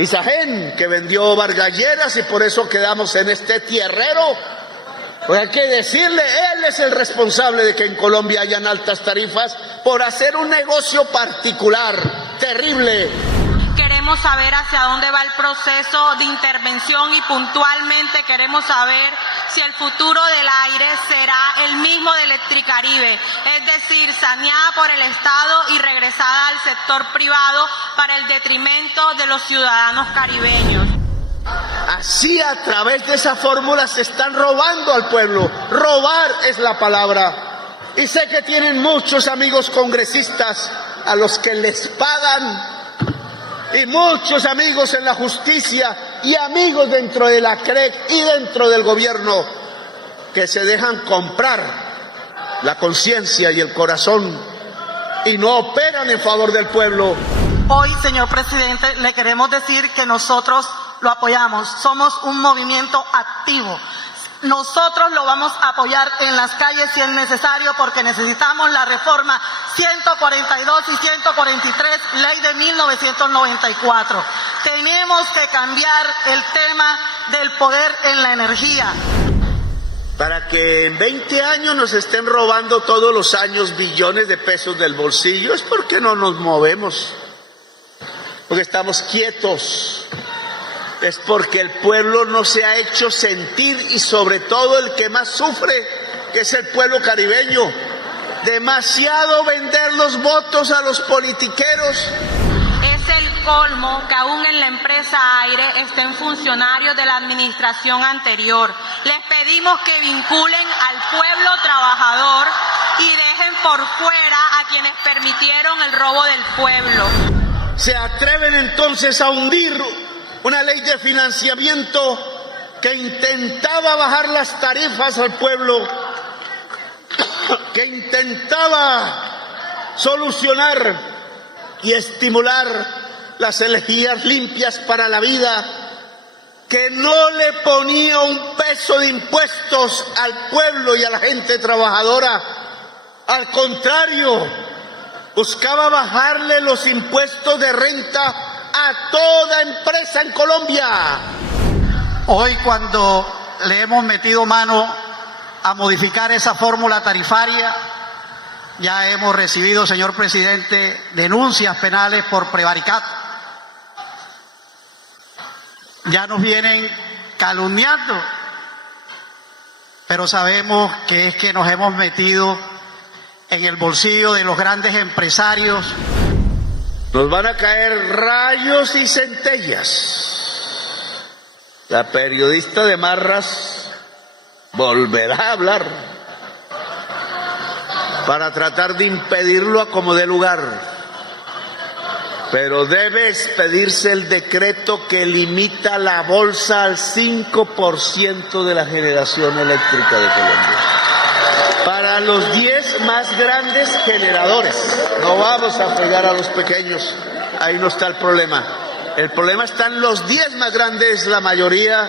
Isagen, que vendió Vargalleras y por eso quedamos en este tierrero. Pues hay que decirle, él es el responsable de que en Colombia hayan altas tarifas por hacer un negocio particular, terrible. Queremos saber hacia dónde va el proceso de intervención y puntualmente queremos saber si el futuro del aire será el mismo de Electricaribe, es decir, saneada por el Estado y regresada al sector privado para el detrimento de los ciudadanos caribeños. Así, a través de esa fórmula se están robando al pueblo. Robar es la palabra. Y sé que tienen muchos amigos congresistas a los que les pagan, y muchos amigos en la justicia y amigos dentro de la CREC y dentro del gobierno que se dejan comprar la conciencia y el corazón y no operan en favor del pueblo. Hoy, señor presidente, le queremos decir que nosotros lo apoyamos. Somos un movimiento activo. Nosotros lo vamos a apoyar en las calles si es necesario porque necesitamos la reforma 142 y 143, ley de 1994. Tenemos que cambiar el tema del poder en la energía. Para que en 20 años nos estén robando todos los años billones de pesos del bolsillo, es porque no nos movemos, porque estamos quietos. Es porque el pueblo no se ha hecho sentir y sobre todo el que más sufre, que es el pueblo caribeño. Demasiado vender los votos a los politiqueros. Es el colmo que aún en la empresa Aire estén funcionarios de la administración anterior. Les pedimos que vinculen al pueblo trabajador y dejen por fuera a quienes permitieron el robo del pueblo. Se atreven entonces a hundir una ley de financiamiento que intentaba bajar las tarifas al pueblo, que intentaba solucionar y estimular las energías limpias para la vida, que no le ponía un peso de impuestos al pueblo y a la gente trabajadora. Al contrario, buscaba bajarle los impuestos de renta a toda empresa en Colombia. Hoy, cuando le hemos metido mano a modificar esa fórmula tarifaria, ya hemos recibido, señor presidente, denuncias penales por prevaricato. Ya nos vienen calumniando, pero sabemos que es que nos hemos metido en el bolsillo de los grandes empresarios. Nos van a caer rayos y centellas. La periodista de Marras volverá a hablar para tratar de impedirlo a como dé lugar. Pero debe expedirse el decreto que limita la bolsa al 5% de la generación eléctrica de Colombia. Para los 10 más grandes generadores. No vamos a fregar a los pequeños, ahí no está el problema. El problema está en los 10 más grandes, la mayoría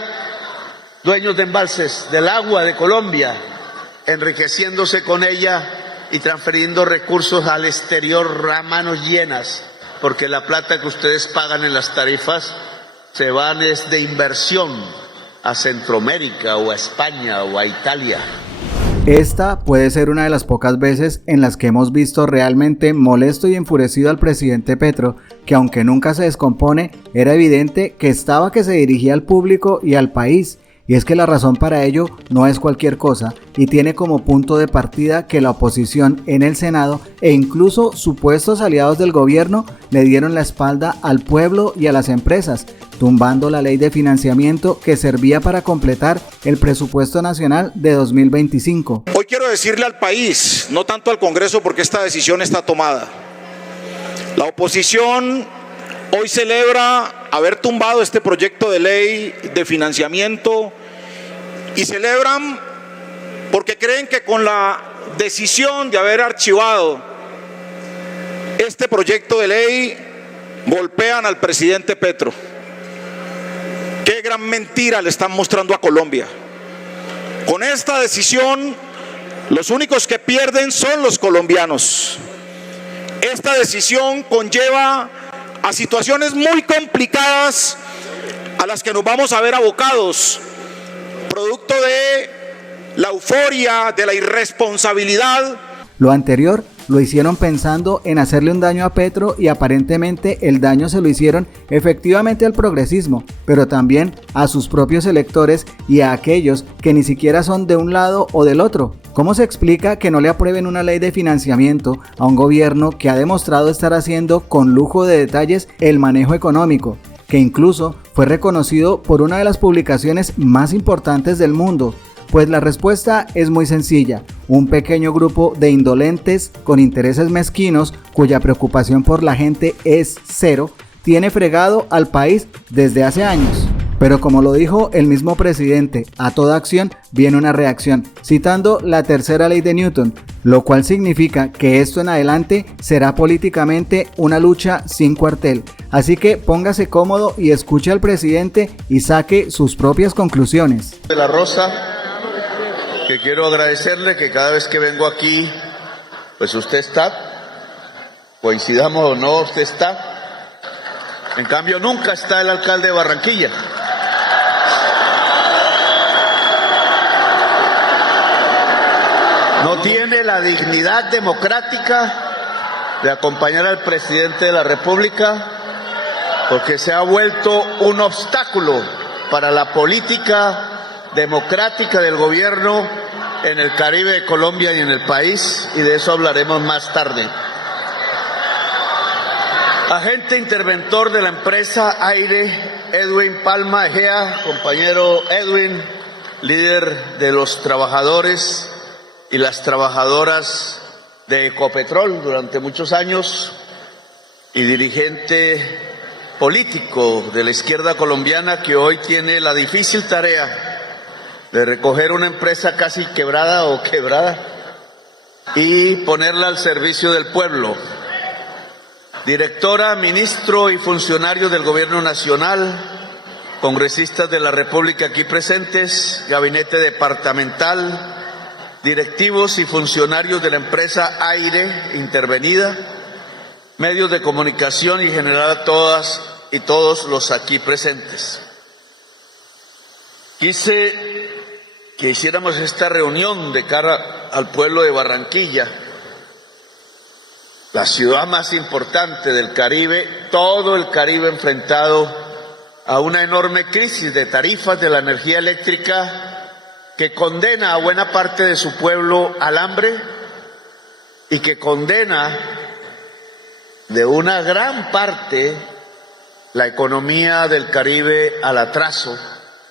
dueños de embalses del agua de Colombia, enriqueciéndose con ella y transfiriendo recursos al exterior a manos llenas, porque la plata que ustedes pagan en las tarifas se van es de inversión a Centroamérica o a España o a Italia. Esta puede ser una de las pocas veces en las que hemos visto realmente molesto y enfurecido al presidente Petro, que aunque nunca se descompone, era evidente que estaba que se dirigía al público y al país, y es que la razón para ello no es cualquier cosa, y tiene como punto de partida que la oposición en el Senado e incluso supuestos aliados del gobierno le dieron la espalda al pueblo y a las empresas, tumbando la ley de financiamiento que servía para completar el presupuesto nacional de 2025. Hoy quiero decirle al país, no tanto al Congreso porque esta decisión está tomada. La oposición hoy celebra haber tumbado este proyecto de ley de financiamiento y celebran porque creen que con la decisión de haber archivado este proyecto de ley golpean al presidente Petro. Qué gran mentira le están mostrando a Colombia. Con esta decisión, los únicos que pierden son los colombianos. Esta decisión conlleva a situaciones muy complicadas a las que nos vamos a ver abocados, producto de la euforia, de la irresponsabilidad. Lo anterior lo hicieron pensando en hacerle un daño a Petro y aparentemente el daño se lo hicieron efectivamente al progresismo, pero también a sus propios electores y a aquellos que ni siquiera son de un lado o del otro. ¿Cómo se explica que no le aprueben una ley de financiamiento a un gobierno que ha demostrado estar haciendo con lujo de detalles el manejo económico, que incluso fue reconocido por una de las publicaciones más importantes del mundo? Pues la respuesta es muy sencilla: un pequeño grupo de indolentes con intereses mezquinos cuya preocupación por la gente es cero, tiene fregado al país desde hace años. Pero como lo dijo el mismo presidente, a toda acción viene una reacción, citando la tercera ley de Newton, lo cual significa que esto en adelante será políticamente una lucha sin cuartel. Así que póngase cómodo y escuche al presidente y saque sus propias conclusiones. De la Rosa, que quiero agradecerle que cada vez que vengo aquí, pues usted está, coincidamos o no, usted está. En cambio, nunca está el alcalde de Barranquilla. No tiene la dignidad democrática de acompañar al presidente de la República, porque se ha vuelto un obstáculo para la política democrática del gobierno en el Caribe de Colombia y en el país, y de eso hablaremos más tarde. Agente interventor de la empresa Aire, Edwin Palma Egea, compañero Edwin, líder de los trabajadores y las trabajadoras de Ecopetrol durante muchos años y dirigente político de la izquierda colombiana, que hoy tiene la difícil tarea de recoger una empresa casi quebrada o quebrada y ponerla al servicio del pueblo. Directora, ministro y funcionarios del Gobierno Nacional, congresistas de la República aquí presentes, gabinete departamental, directivos y funcionarios de la empresa Aire intervenida, medios de comunicación y en general a todas y todos los aquí presentes. Quise que hiciéramos esta reunión de cara al pueblo de Barranquilla, la ciudad más importante del Caribe, todo el Caribe enfrentado a una enorme crisis de tarifas de la energía eléctrica que condena a buena parte de su pueblo al hambre y que condena de una gran parte la economía del Caribe al atraso,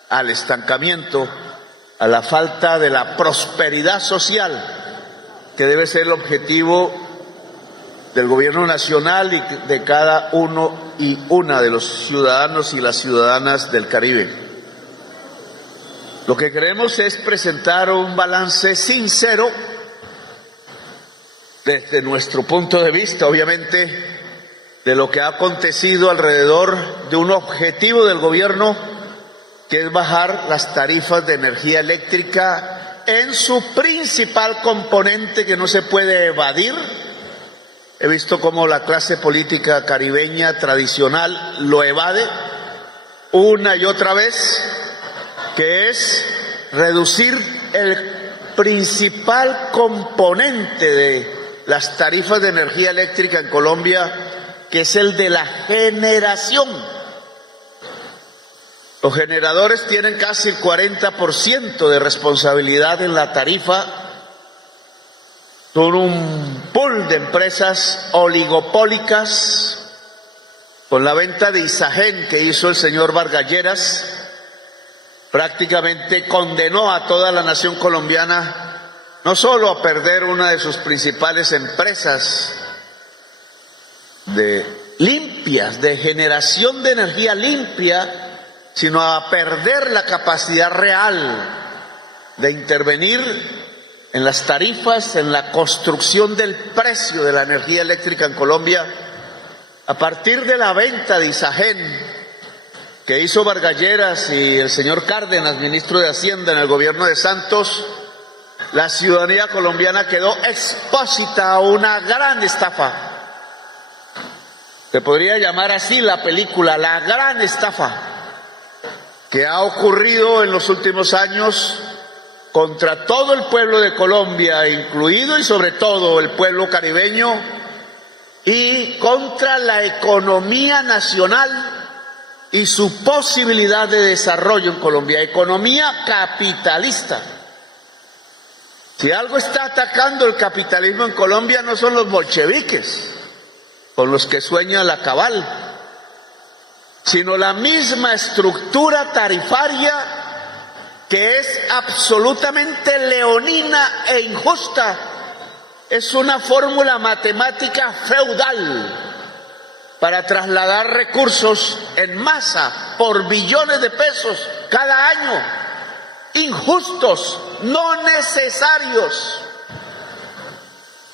al estancamiento, a la falta de la prosperidad social, que debe ser el objetivo del gobierno nacional y de cada uno y una de los ciudadanos y las ciudadanas del Caribe. Lo que queremos es presentar un balance sincero desde nuestro punto de vista, obviamente, de lo que ha acontecido alrededor de un objetivo del gobierno, que es bajar las tarifas de energía eléctrica en su principal componente que no se puede evadir. He visto cómo la clase política caribeña tradicional lo evade una y otra vez, que es reducir el principal componente de las tarifas de energía eléctrica en Colombia, que es el de la generación. Los generadores tienen casi el 40% de responsabilidad en la tarifa. Son un pool de empresas oligopólicas. Con la venta de Isagen que hizo el señor Vargas Lleras, prácticamente condenó a toda la nación colombiana no solo a perder una de sus principales empresas limpias, de generación de energía limpia, sino a perder la capacidad real de intervenir en las tarifas, en la construcción del precio de la energía eléctrica en Colombia, a partir de la venta de Isagen que hizo Vargas Lleras y el señor Cárdenas, ministro de Hacienda en el gobierno de Santos. La ciudadanía colombiana quedó expósita a una gran estafa. Se podría llamar así la película, la gran estafa que ha ocurrido en los últimos años contra todo el pueblo de Colombia, incluido y sobre todo el pueblo caribeño, y contra la economía nacional y su posibilidad de desarrollo en Colombia, economía capitalista. Si algo está atacando el capitalismo en Colombia no son los bolcheviques, con los que sueña la Cabal, sino la misma estructura tarifaria que es absolutamente leonina e injusta. Es una fórmula matemática feudal para trasladar recursos en masa por billones de pesos cada año, injustos, no necesarios,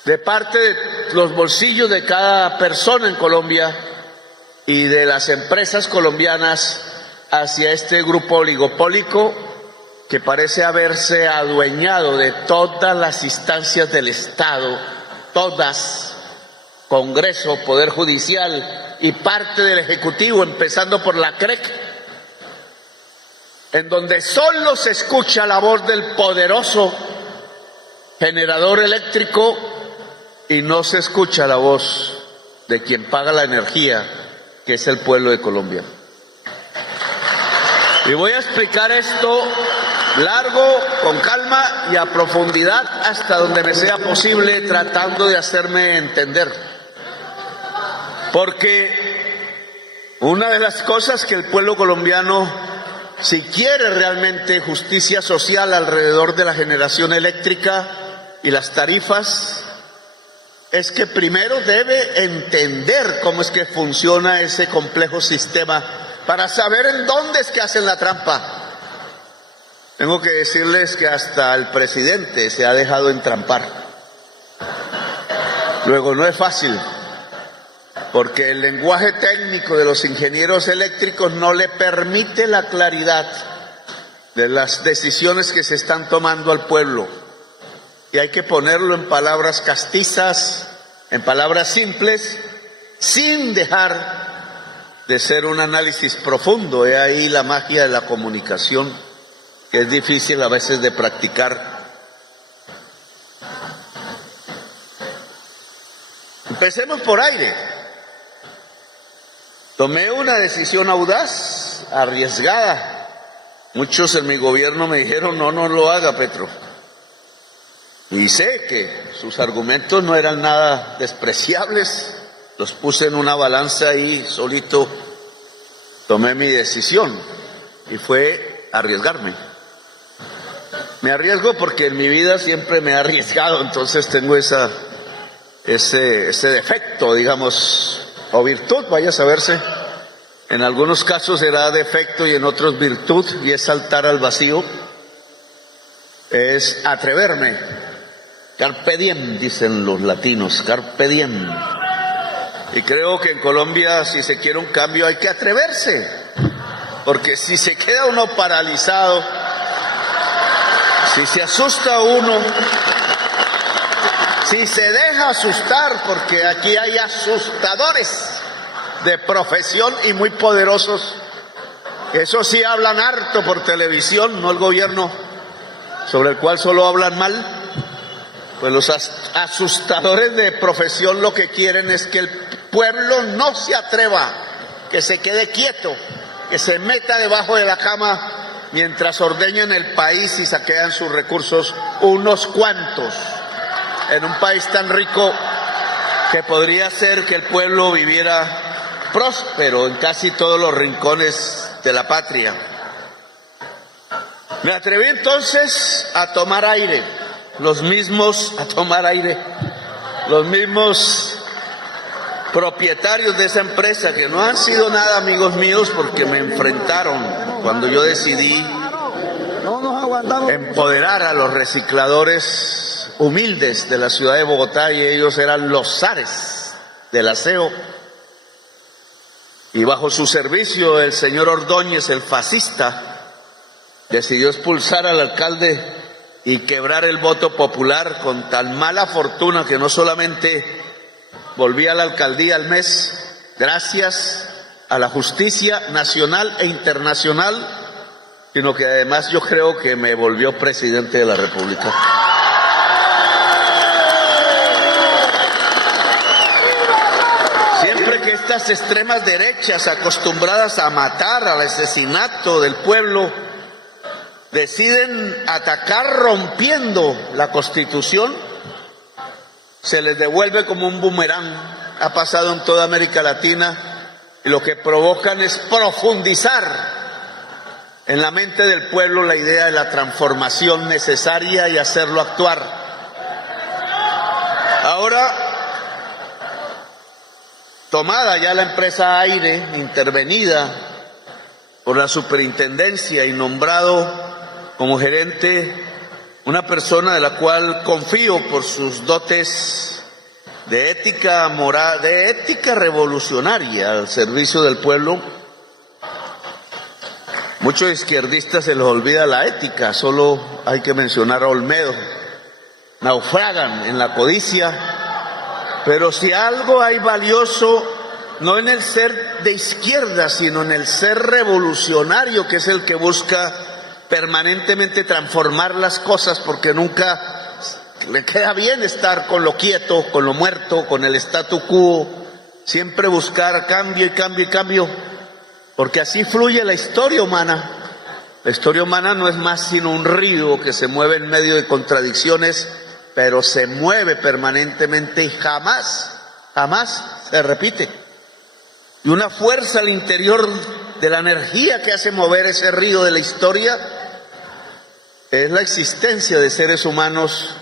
de parte de los bolsillos de cada persona en Colombia y de las empresas colombianas hacia este grupo oligopólico que parece haberse adueñado de todas las instancias del Estado, todas, Congreso, Poder Judicial y parte del Ejecutivo, empezando por la CREC, en donde solo se escucha la voz del poderoso generador eléctrico y no se escucha la voz de quien paga la energía, que es el pueblo de Colombia. Y voy a explicar esto largo, con calma y a profundidad hasta donde me sea posible, tratando de hacerme entender. Porque una de las cosas que el pueblo colombiano, si quiere realmente justicia social alrededor de la generación eléctrica y las tarifas, es que primero debe entender cómo es que funciona ese complejo sistema para saber en dónde es que hacen la trampa. Tengo que decirles que hasta el presidente se ha dejado entrampar. Luego no es fácil, porque el lenguaje técnico de los ingenieros eléctricos no le permite la claridad de las decisiones que se están tomando al pueblo. Y hay que ponerlo en palabras castizas, en palabras simples, sin dejar de ser un análisis profundo. He ahí la magia de la comunicación, que es difícil a veces de practicar. Empecemos por aire. Tomé una decisión audaz, arriesgada. Muchos en mi gobierno me dijeron, no lo haga, Petro. Y sé que sus argumentos no eran nada despreciables. Los puse en una balanza y solito tomé mi decisión. Y fue arriesgarme. Me arriesgo porque en mi vida siempre me he arriesgado, entonces tengo ese defecto, digamos, o virtud, vaya a saberse. En algunos casos será defecto y en otros virtud, y es saltar al vacío, es atreverme. Carpe diem, dicen los latinos, carpe diem. Y creo que en Colombia, si se quiere un cambio, hay que atreverse, porque si se queda uno paralizado, si se asusta uno, si se deja asustar, porque aquí hay asustadores de profesión y muy poderosos, eso sí hablan harto por televisión, no el gobierno, sobre el cual solo hablan mal. Pues los asustadores de profesión lo que quieren es que el pueblo no se atreva, que se quede quieto, que se meta debajo de la cama mientras ordeñan el país y saquean sus recursos unos cuantos, en un país tan rico que podría ser que el pueblo viviera próspero en casi todos los rincones de la patria. Me atreví entonces a tomar aire, los mismos propietarios de esa empresa, que no han sido nada amigos míos porque me enfrentaron cuando yo decidí empoderar a los recicladores humildes de la ciudad de Bogotá, y ellos eran los zares del aseo. Y bajo su servicio el señor Ordóñez, el fascista, decidió expulsar al alcalde y quebrar el voto popular con tan mala fortuna que no solamente volví a la alcaldía al mes, gracias a la justicia nacional e internacional, sino que además yo creo que me volvió presidente de la República. Siempre que estas extremas derechas acostumbradas a matar, al asesinato del pueblo, deciden atacar rompiendo la Constitución, se les devuelve como un boomerang. Ha pasado en toda América Latina y lo que provocan es profundizar en la mente del pueblo la idea de la transformación necesaria y hacerlo actuar. Ahora, tomada ya la empresa Aire, intervenida por la superintendencia y nombrado como gerente una persona de la cual confío por sus dotes de ética moral, de ética revolucionaria al servicio del pueblo. Muchos izquierdistas se les olvida la ética, solo hay que mencionar a Olmedo. Naufragan en la codicia, pero si algo hay valioso, no en el ser de izquierda, sino en el ser revolucionario, que es el que busca permanentemente transformar las cosas, porque nunca le queda bien estar con lo quieto, con lo muerto, con el statu quo, siempre buscar cambio y cambio y cambio, porque así fluye la historia humana. La historia humana no es más sino un río que se mueve en medio de contradicciones, pero se mueve permanentemente y jamás se repite. Y una fuerza al interior de la energía que hace mover ese río de la historia es la existencia de seres humanos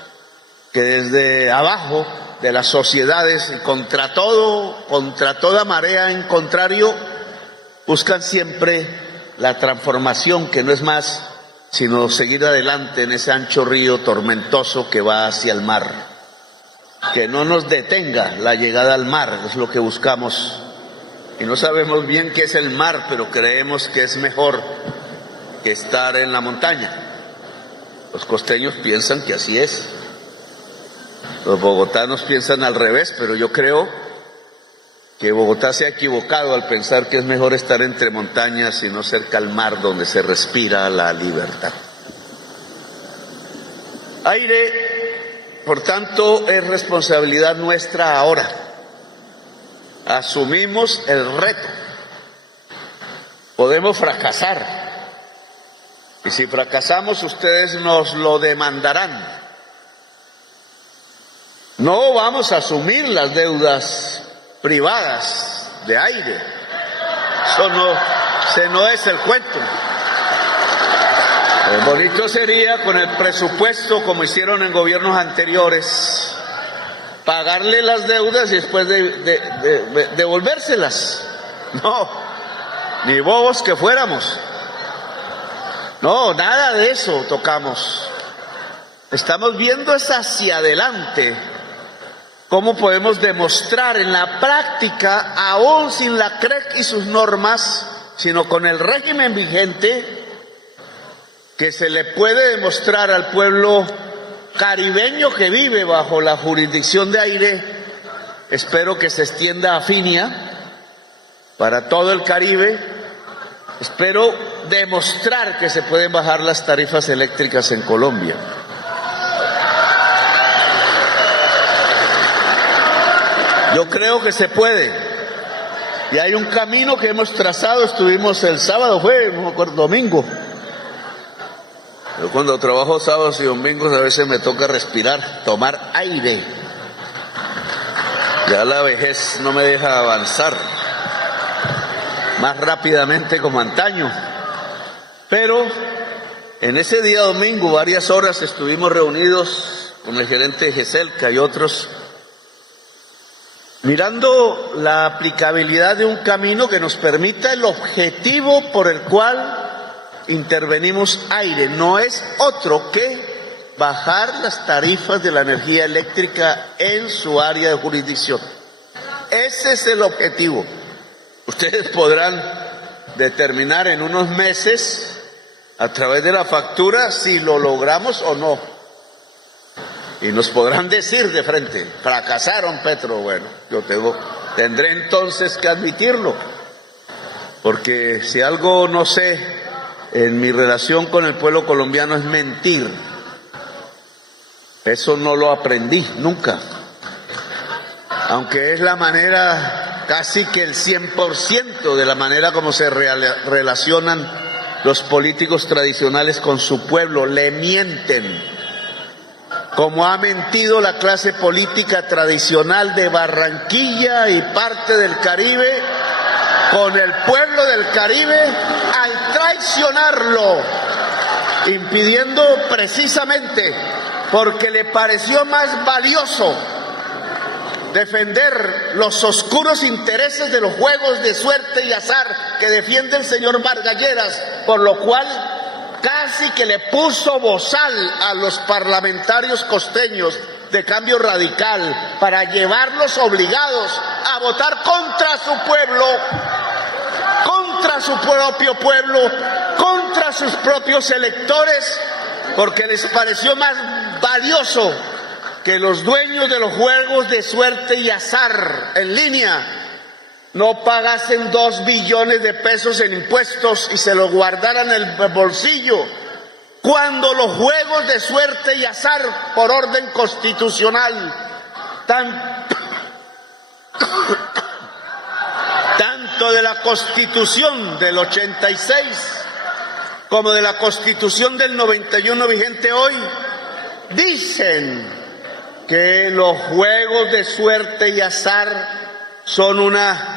que desde abajo de las sociedades, contra toda marea en contrario, buscan siempre la transformación, que no es más sino seguir adelante en ese ancho río tormentoso que va hacia el mar. Que no nos detenga la llegada al mar, es lo que buscamos. Y no sabemos bien qué es el mar, pero creemos que es mejor que estar en la montaña. Los costeños piensan que así es. Los bogotanos piensan al revés, pero yo creo que Bogotá se ha equivocado al pensar que es mejor estar entre montañas y no cerca al mar, donde se respira la libertad. Aire, por tanto, es responsabilidad nuestra ahora. Asumimos el reto. Podemos fracasar. Y si fracasamos, ustedes nos lo demandarán. No vamos a asumir las deudas privadas de Aire. Eso no es el cuento. Bonito sería con el presupuesto, como hicieron en gobiernos anteriores, pagarle las deudas y después devolvérselas. No, ni bobos que fuéramos. No, nada de eso tocamos. Estamos viendo es hacia adelante. ¿Cómo podemos demostrar en la práctica, aún sin la CREC y sus normas, sino con el régimen vigente, que se le puede demostrar al pueblo caribeño que vive bajo la jurisdicción de Aire? Espero que se extienda a Finia, para todo el Caribe. Espero demostrar que se pueden bajar las tarifas eléctricas en Colombia. Yo creo que se puede. Y hay un camino que hemos trazado. Estuvimos el sábado, no me acuerdo, domingo. Yo cuando trabajo sábados y domingos a veces me toca respirar, tomar aire. Ya la vejez no me deja avanzar más rápidamente como antaño. Pero en ese día domingo, varias horas estuvimos reunidos con el gerente de GESELCA y otros, mirando la aplicabilidad de un camino que nos permita el objetivo por el cual intervenimos Aire. No es otro que bajar las tarifas de la energía eléctrica en su área de jurisdicción. Ese es el objetivo. Ustedes podrán determinar en unos meses, a través de la factura, si lo logramos o no. Y nos podrán decir de frente, fracasaron Petro. Bueno, yo tengo Tendré entonces que admitirlo, porque si algo no sé en mi relación con el pueblo colombiano es mentir. Eso no lo aprendí nunca, aunque es la manera, casi que el 100% de la manera como se relacionan los políticos tradicionales con su pueblo. Le mienten, como ha mentido la clase política tradicional de Barranquilla y parte del Caribe con el pueblo del Caribe al traicionarlo, impidiendo precisamente porque le pareció más valioso defender los oscuros intereses de los juegos de suerte y azar que defiende el señor Vargas Lleras, por lo cual casi que le puso bozal a los parlamentarios costeños de Cambio Radical para llevarlos obligados a votar contra su pueblo, contra su propio pueblo, contra sus propios electores, porque les pareció más valioso que los dueños de los juegos de suerte y azar en línea no pagasen 2 billones de pesos en impuestos y se lo guardaran en el bolsillo, cuando los juegos de suerte y azar por orden constitucional, tanto de la Constitución del 86 como de la Constitución del 91 vigente hoy, dicen que los juegos de suerte y azar son una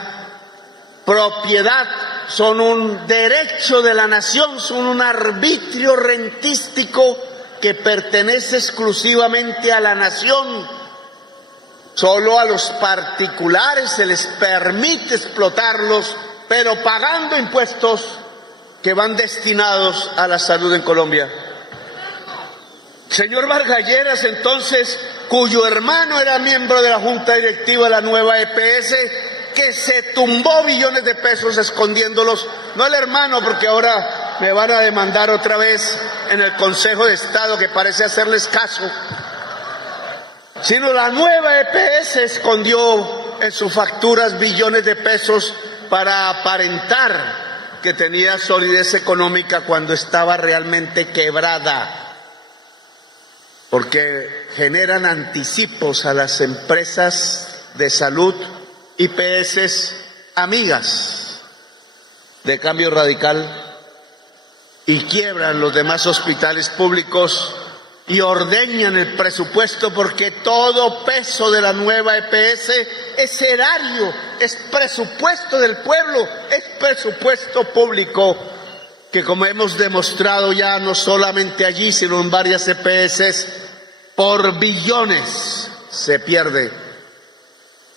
propiedad, son un derecho de la nación, son un arbitrio rentístico que pertenece exclusivamente a la nación. Solo a los particulares se les permite explotarlos, pero pagando impuestos que van destinados a la salud en Colombia. Señor Vargas Lleras, entonces, cuyo hermano era miembro de la Junta Directiva de la nueva EPS, que se tumbó billones de pesos escondiéndolos, no el hermano, porque ahora me van a demandar otra vez en el Consejo de Estado, que parece hacerles caso, sino la nueva EPS escondió en sus facturas billones de pesos para aparentar que tenía solidez económica cuando estaba realmente quebrada, porque generan anticipos a las empresas de salud, IPS amigas de Cambio Radical, y quiebran los demás hospitales públicos y ordeñan el presupuesto, porque todo peso de la nueva EPS es erario, es presupuesto del pueblo, es presupuesto público, que como hemos demostrado ya no solamente allí, sino en varias EPS, por billones se pierde,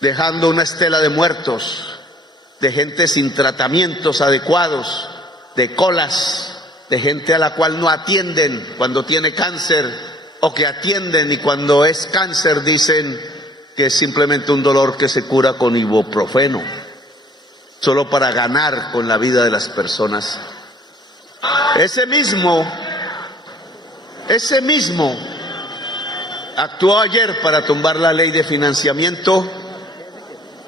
dejando una estela de muertos, de gente sin tratamientos adecuados, de colas, de gente a la cual no atienden cuando tiene cáncer, o que atienden y cuando es cáncer dicen que es simplemente un dolor que se cura con ibuprofeno, solo para ganar con la vida de las personas. Ese mismo actuó ayer para tumbar la ley de financiamiento,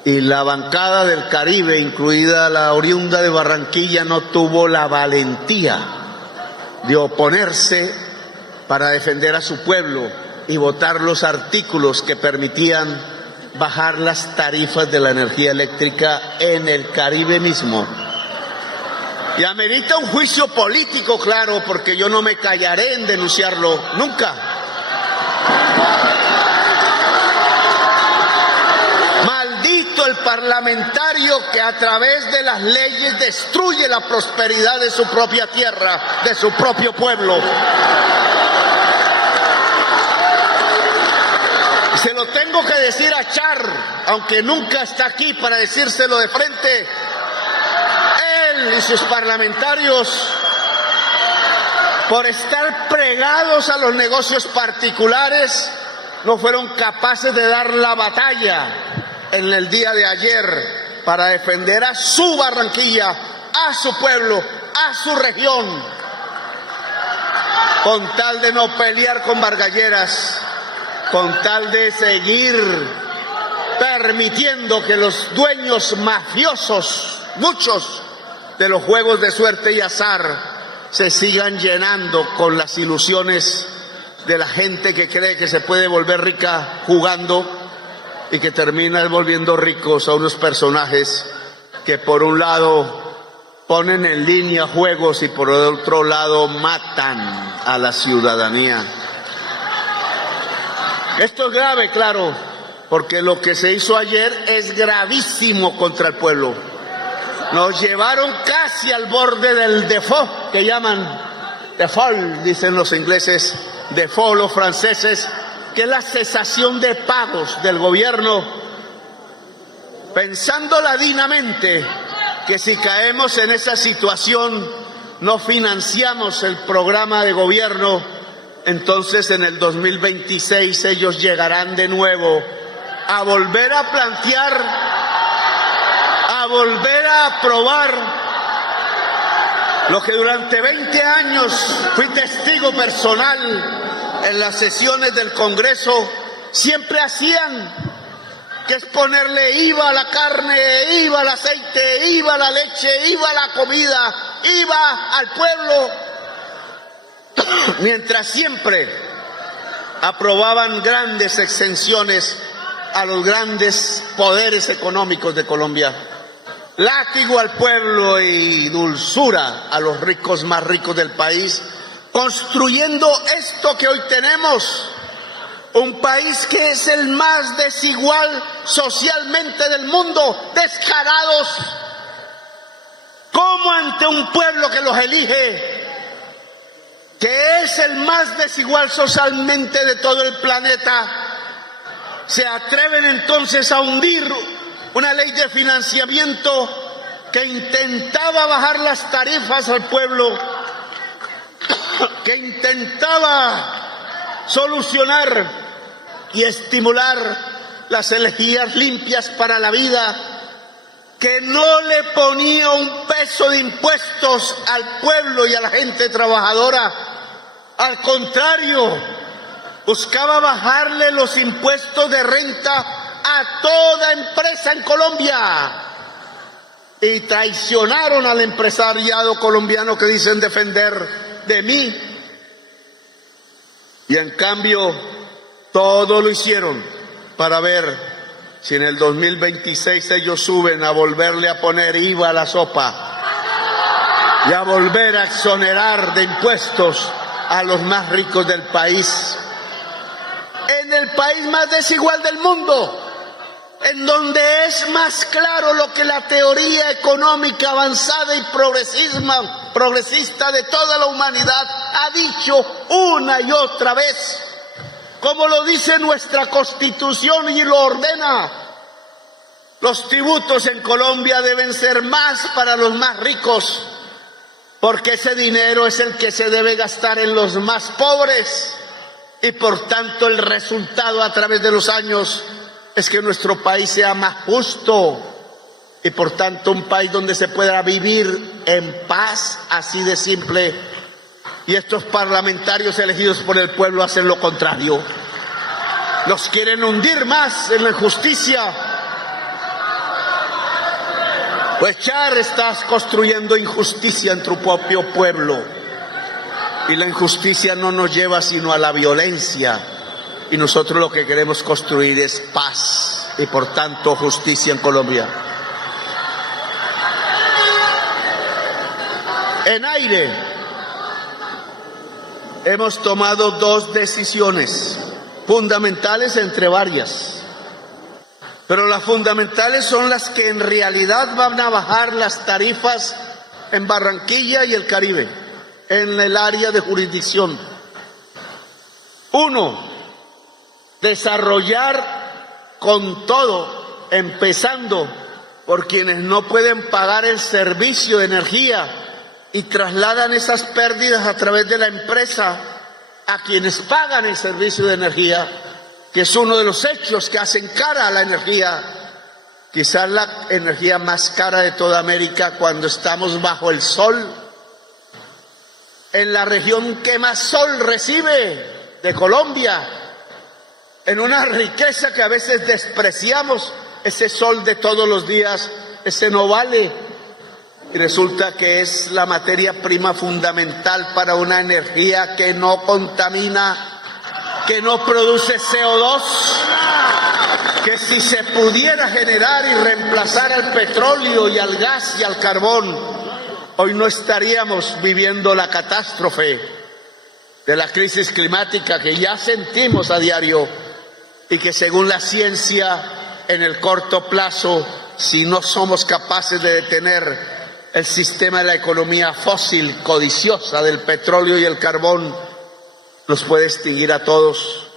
y la bancada del Caribe, incluida la oriunda de Barranquilla, no tuvo la valentía de oponerse para defender a su pueblo y votar los artículos que permitían bajar las tarifas de la energía eléctrica en el Caribe mismo. Y amerita un juicio político, claro, porque yo no me callaré en denunciarlo nunca. Maldito el parlamentario que a través de las leyes destruye la prosperidad de su propia tierra, de su propio pueblo. Se lo tengo que decir a Char, aunque nunca está aquí para decírselo de frente. Él y sus parlamentarios, por estar pregados a los negocios particulares, no fueron capaces de dar la batalla en el día de ayer para defender a su Barranquilla, a su pueblo, a su región, con tal de no pelear con Vargas Lleras, con tal de seguir permitiendo que los dueños mafiosos, muchos de los juegos de suerte y azar, se sigan llenando con las ilusiones de la gente que cree que se puede volver rica jugando y que termina volviendo ricos a unos personajes que por un lado ponen en línea juegos y por el otro lado matan a la ciudadanía. Esto es grave, claro, porque lo que se hizo ayer es gravísimo contra el pueblo. Nos llevaron casi al borde del default, que llaman default, dicen los ingleses, default los franceses, que es la cesación de pagos del gobierno, pensando ladinamente que si caemos en esa situación no financiamos el programa de gobierno, entonces en el 2026 ellos llegarán de nuevo a volver a plantear, a volver a aprobar lo que durante 20 años fui testigo personal en las sesiones del Congreso siempre hacían, que es ponerle IVA a la carne, IVA al aceite, IVA a la leche, IVA a la comida, IVA al pueblo, mientras siempre aprobaban grandes exenciones a los grandes poderes económicos de Colombia. Látigo al pueblo y dulzura a los ricos más ricos del país, construyendo esto que hoy tenemos, un país que es el más desigual socialmente del mundo, descarados. ¿Cómo ante un pueblo que los elige, que es el más desigual socialmente de todo el planeta, se atreven entonces a hundir una ley de financiamiento que intentaba bajar las tarifas al pueblo, que intentaba solucionar y estimular las energías limpias para la vida, que no le ponía un peso de impuestos al pueblo y a la gente trabajadora? Al contrario, buscaba bajarle los impuestos de renta a toda empresa en Colombia, y traicionaron al empresariado colombiano que dicen defender de mí, y en cambio todo lo hicieron para ver si en el 2026 ellos suben a volverle a poner IVA a la sopa y a volver a exonerar de impuestos a los más ricos del país, en el país más desigual del mundo, en donde es más claro lo que la teoría económica avanzada y progresista de toda la humanidad ha dicho una y otra vez, como lo dice nuestra Constitución y lo ordena. Los tributos en Colombia deben ser más para los más ricos, porque ese dinero es el que se debe gastar en los más pobres, y por tanto el resultado a través de los años es que nuestro país sea más justo y por tanto un país donde se pueda vivir en paz, así de simple. Y estos parlamentarios elegidos por el pueblo hacen lo contrario. Los quieren hundir más en la injusticia. Pues Char, estás construyendo injusticia en tu propio pueblo. Y la injusticia no nos lleva sino a la violencia. Y nosotros lo que queremos construir es paz y por tanto justicia en Colombia. En aire hemos tomado dos decisiones fundamentales entre varias, pero las fundamentales son las que en realidad van a bajar las tarifas en Barranquilla y el Caribe, en el área de jurisdicción. Uno, desarrollar con todo, empezando por quienes no pueden pagar el servicio de energía y trasladan esas pérdidas a través de la empresa a quienes pagan el servicio de energía, que es uno de los hechos que hacen cara a la energía, quizás la energía más cara de toda América, cuando estamos bajo el sol, en la región que más sol recibe de Colombia. en una riqueza que a veces despreciamos. Ese sol de todos los días, ese no vale. Y resulta que es la materia prima fundamental para una energía que no contamina, que no produce CO2, que si se pudiera generar y reemplazar al petróleo y al gas y al carbón, hoy no estaríamos viviendo la catástrofe de la crisis climática que ya sentimos a diario y que según la ciencia en el corto plazo, si no somos capaces de detener el sistema de la economía fósil codiciosa del petróleo y el carbón, nos puede extinguir a todos.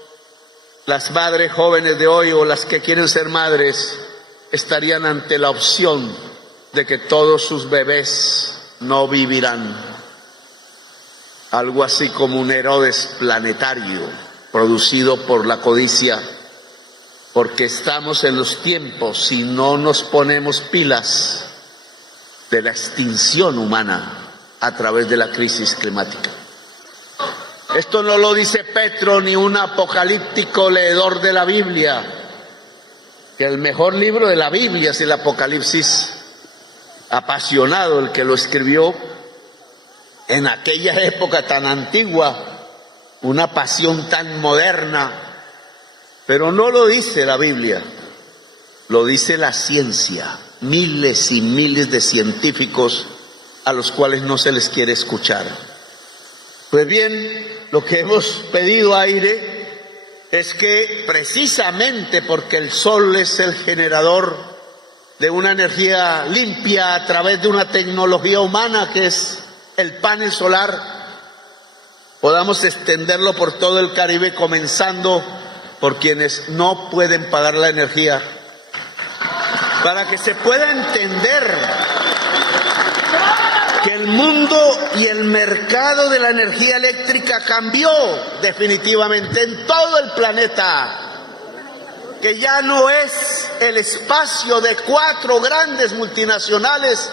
Las madres jóvenes de hoy o las que quieren ser madres estarían ante la opción de que todos sus bebés no vivirán. Algo así como un Herodes planetario producido por la codicia, porque estamos en los tiempos, si no nos ponemos pilas, de la extinción humana a través de la crisis climática. Esto no lo dice Petro ni un apocalíptico leedor de la Biblia, que el mejor libro de la Biblia es el Apocalipsis, apasionado el que lo escribió en aquella época tan antigua, una pasión tan moderna, pero no lo dice la Biblia, lo dice la ciencia, miles y miles de científicos a los cuales no se les quiere escuchar. Pues bien, lo que hemos pedido, Aire, es que precisamente porque el sol es el generador de una energía limpia a través de una tecnología humana que es el panel solar, podamos extenderlo por todo el Caribe, comenzando por quienes no pueden pagar la energía, para que se pueda entender que el mundo y el mercado de la energía eléctrica cambió definitivamente en todo el planeta, que ya no es el espacio de 4 grandes multinacionales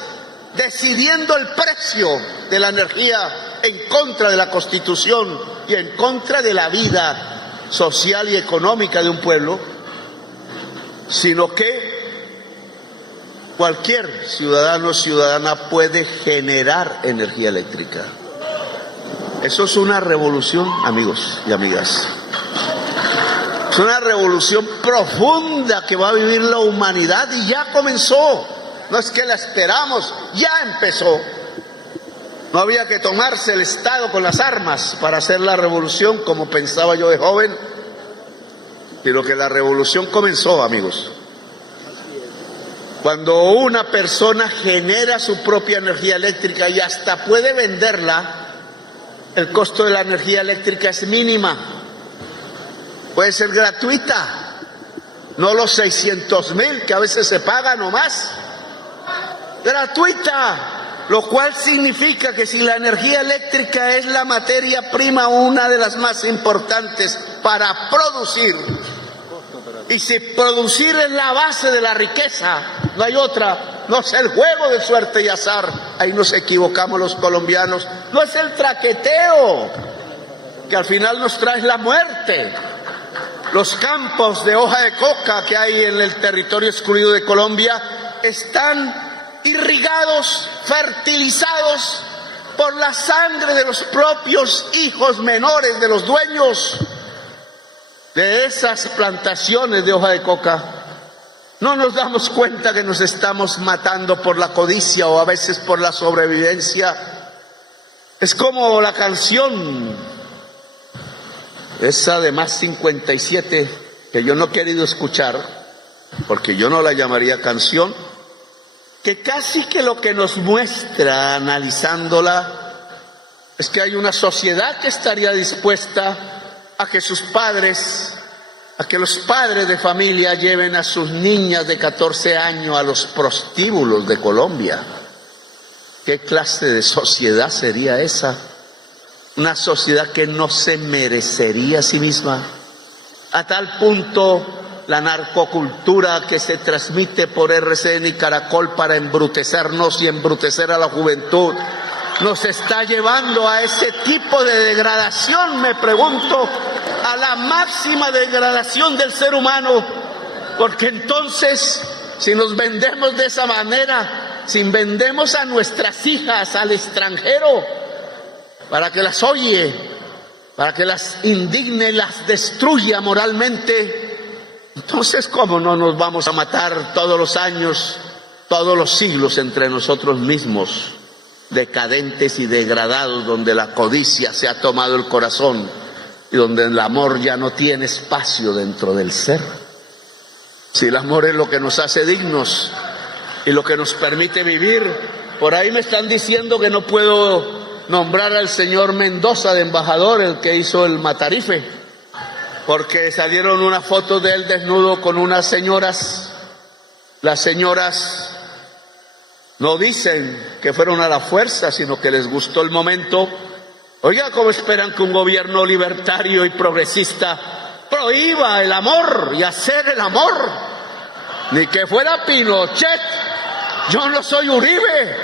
decidiendo el precio de la energía en contra de la Constitución y en contra de la vida social y económica de un pueblo, sino que cualquier ciudadano o ciudadana puede generar energía eléctrica. Eso es una revolución, amigos y amigas. Es una revolución profunda que va a vivir la humanidad y ya comenzó. No es que la esperamos, ya empezó. No había que tomarse el Estado con las armas para hacer la revolución como pensaba yo de joven, sino que la revolución comenzó, amigos. Cuando una persona genera su propia energía eléctrica y hasta puede venderla, el costo de la energía eléctrica es mínima. Puede ser gratuita, no los 600,000 que a veces se pagan o más. Gratuita, lo cual significa que si la energía eléctrica es la materia prima, una de las más importantes para producir, y si producir es la base de la riqueza, no hay otra, no es el juego de suerte y azar, ahí nos equivocamos los colombianos, no es el traqueteo, que al final nos trae la muerte. Los campos de hoja de coca que hay en el territorio excluido de Colombia están irrigados, fertilizados por la sangre de los propios hijos menores de los dueños de esas plantaciones de hoja de coca. No nos damos cuenta que nos estamos matando por la codicia o a veces por la sobrevivencia. Es como la canción esa de Más 57, que yo no he querido escuchar, porque yo no la llamaría canción, que casi que lo que nos muestra, analizándola, es que hay una sociedad que estaría dispuesta a que sus padres, a que los padres de familia lleven a sus niñas de 14 años a los prostíbulos de Colombia. ¿Qué clase de sociedad sería esa? Una sociedad que no se merecería a sí misma. A tal punto la narcocultura que se transmite por RCN y Caracol para embrutecernos y embrutecer a la juventud nos está llevando a ese tipo de degradación, me pregunto. a la máxima degradación del ser humano, porque entonces, si nos vendemos de esa manera, si vendemos a nuestras hijas al extranjero para que las odie, para que las indigne, las destruya moralmente, entonces ¿cómo no nos vamos a matar todos los años, todos los siglos entre nosotros mismos, decadentes y degradados, donde la codicia se ha tomado el corazón y donde el amor ya no tiene espacio dentro del ser? Si el amor es lo que nos hace dignos y lo que nos permite vivir. Por ahí me están diciendo que no puedo nombrar al señor Mendoza de embajador, el que hizo el Matarife, porque salieron unas fotos de él desnudo con unas señoras. Las señoras no dicen que fueron a la fuerza, sino que les gustó el momento. Oiga, ¿cómo esperan que un gobierno libertario y progresista prohíba el amor y hacer el amor? Ni que fuera Pinochet. Yo no soy Uribe,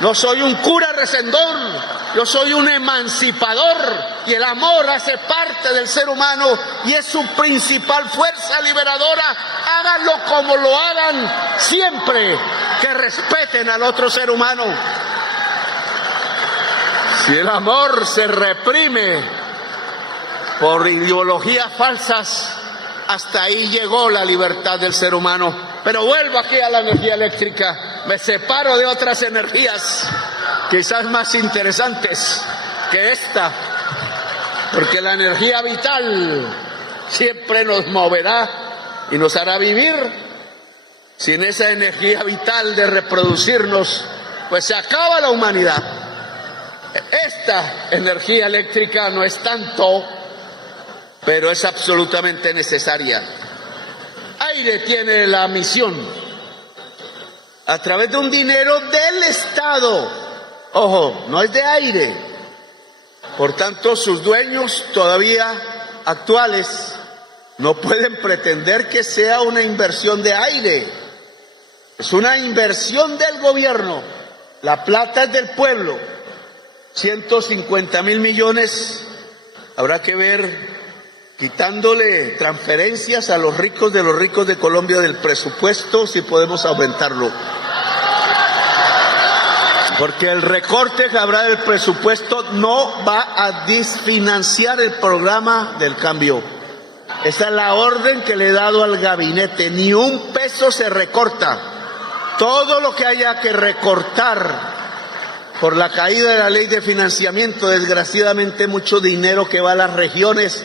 no soy un cura recendón, yo soy un emancipador, y el amor hace parte del ser humano y es su principal fuerza liberadora. Háganlo como lo hagan, siempre que respeten al otro ser humano. Si el amor se reprime por ideologías falsas, hasta ahí llegó la libertad del ser humano. Pero vuelvo aquí a la energía eléctrica, me separo de otras energías, quizás más interesantes que esta, porque la energía vital siempre nos moverá y nos hará vivir. Sin esa energía vital de reproducirnos, pues se acaba la humanidad. Esta energía eléctrica no es tanto, pero es absolutamente necesaria. Aire tiene la misión, a través de un dinero del Estado, ojo, no es de Aire, por tanto sus dueños todavía actuales no pueden pretender que sea una inversión de Aire, es una inversión del gobierno, la plata es del pueblo, 150.000 millones, habrá que ver, quitándole transferencias a los ricos de Colombia del presupuesto, si podemos aumentarlo. Porque el recorte que habrá del presupuesto no va a desfinanciar el programa del cambio. Esa es la orden que le he dado al gabinete, ni un peso se recorta. Todo lo que haya que recortar por la caída de la ley de financiamiento, desgraciadamente mucho dinero que va a las regiones,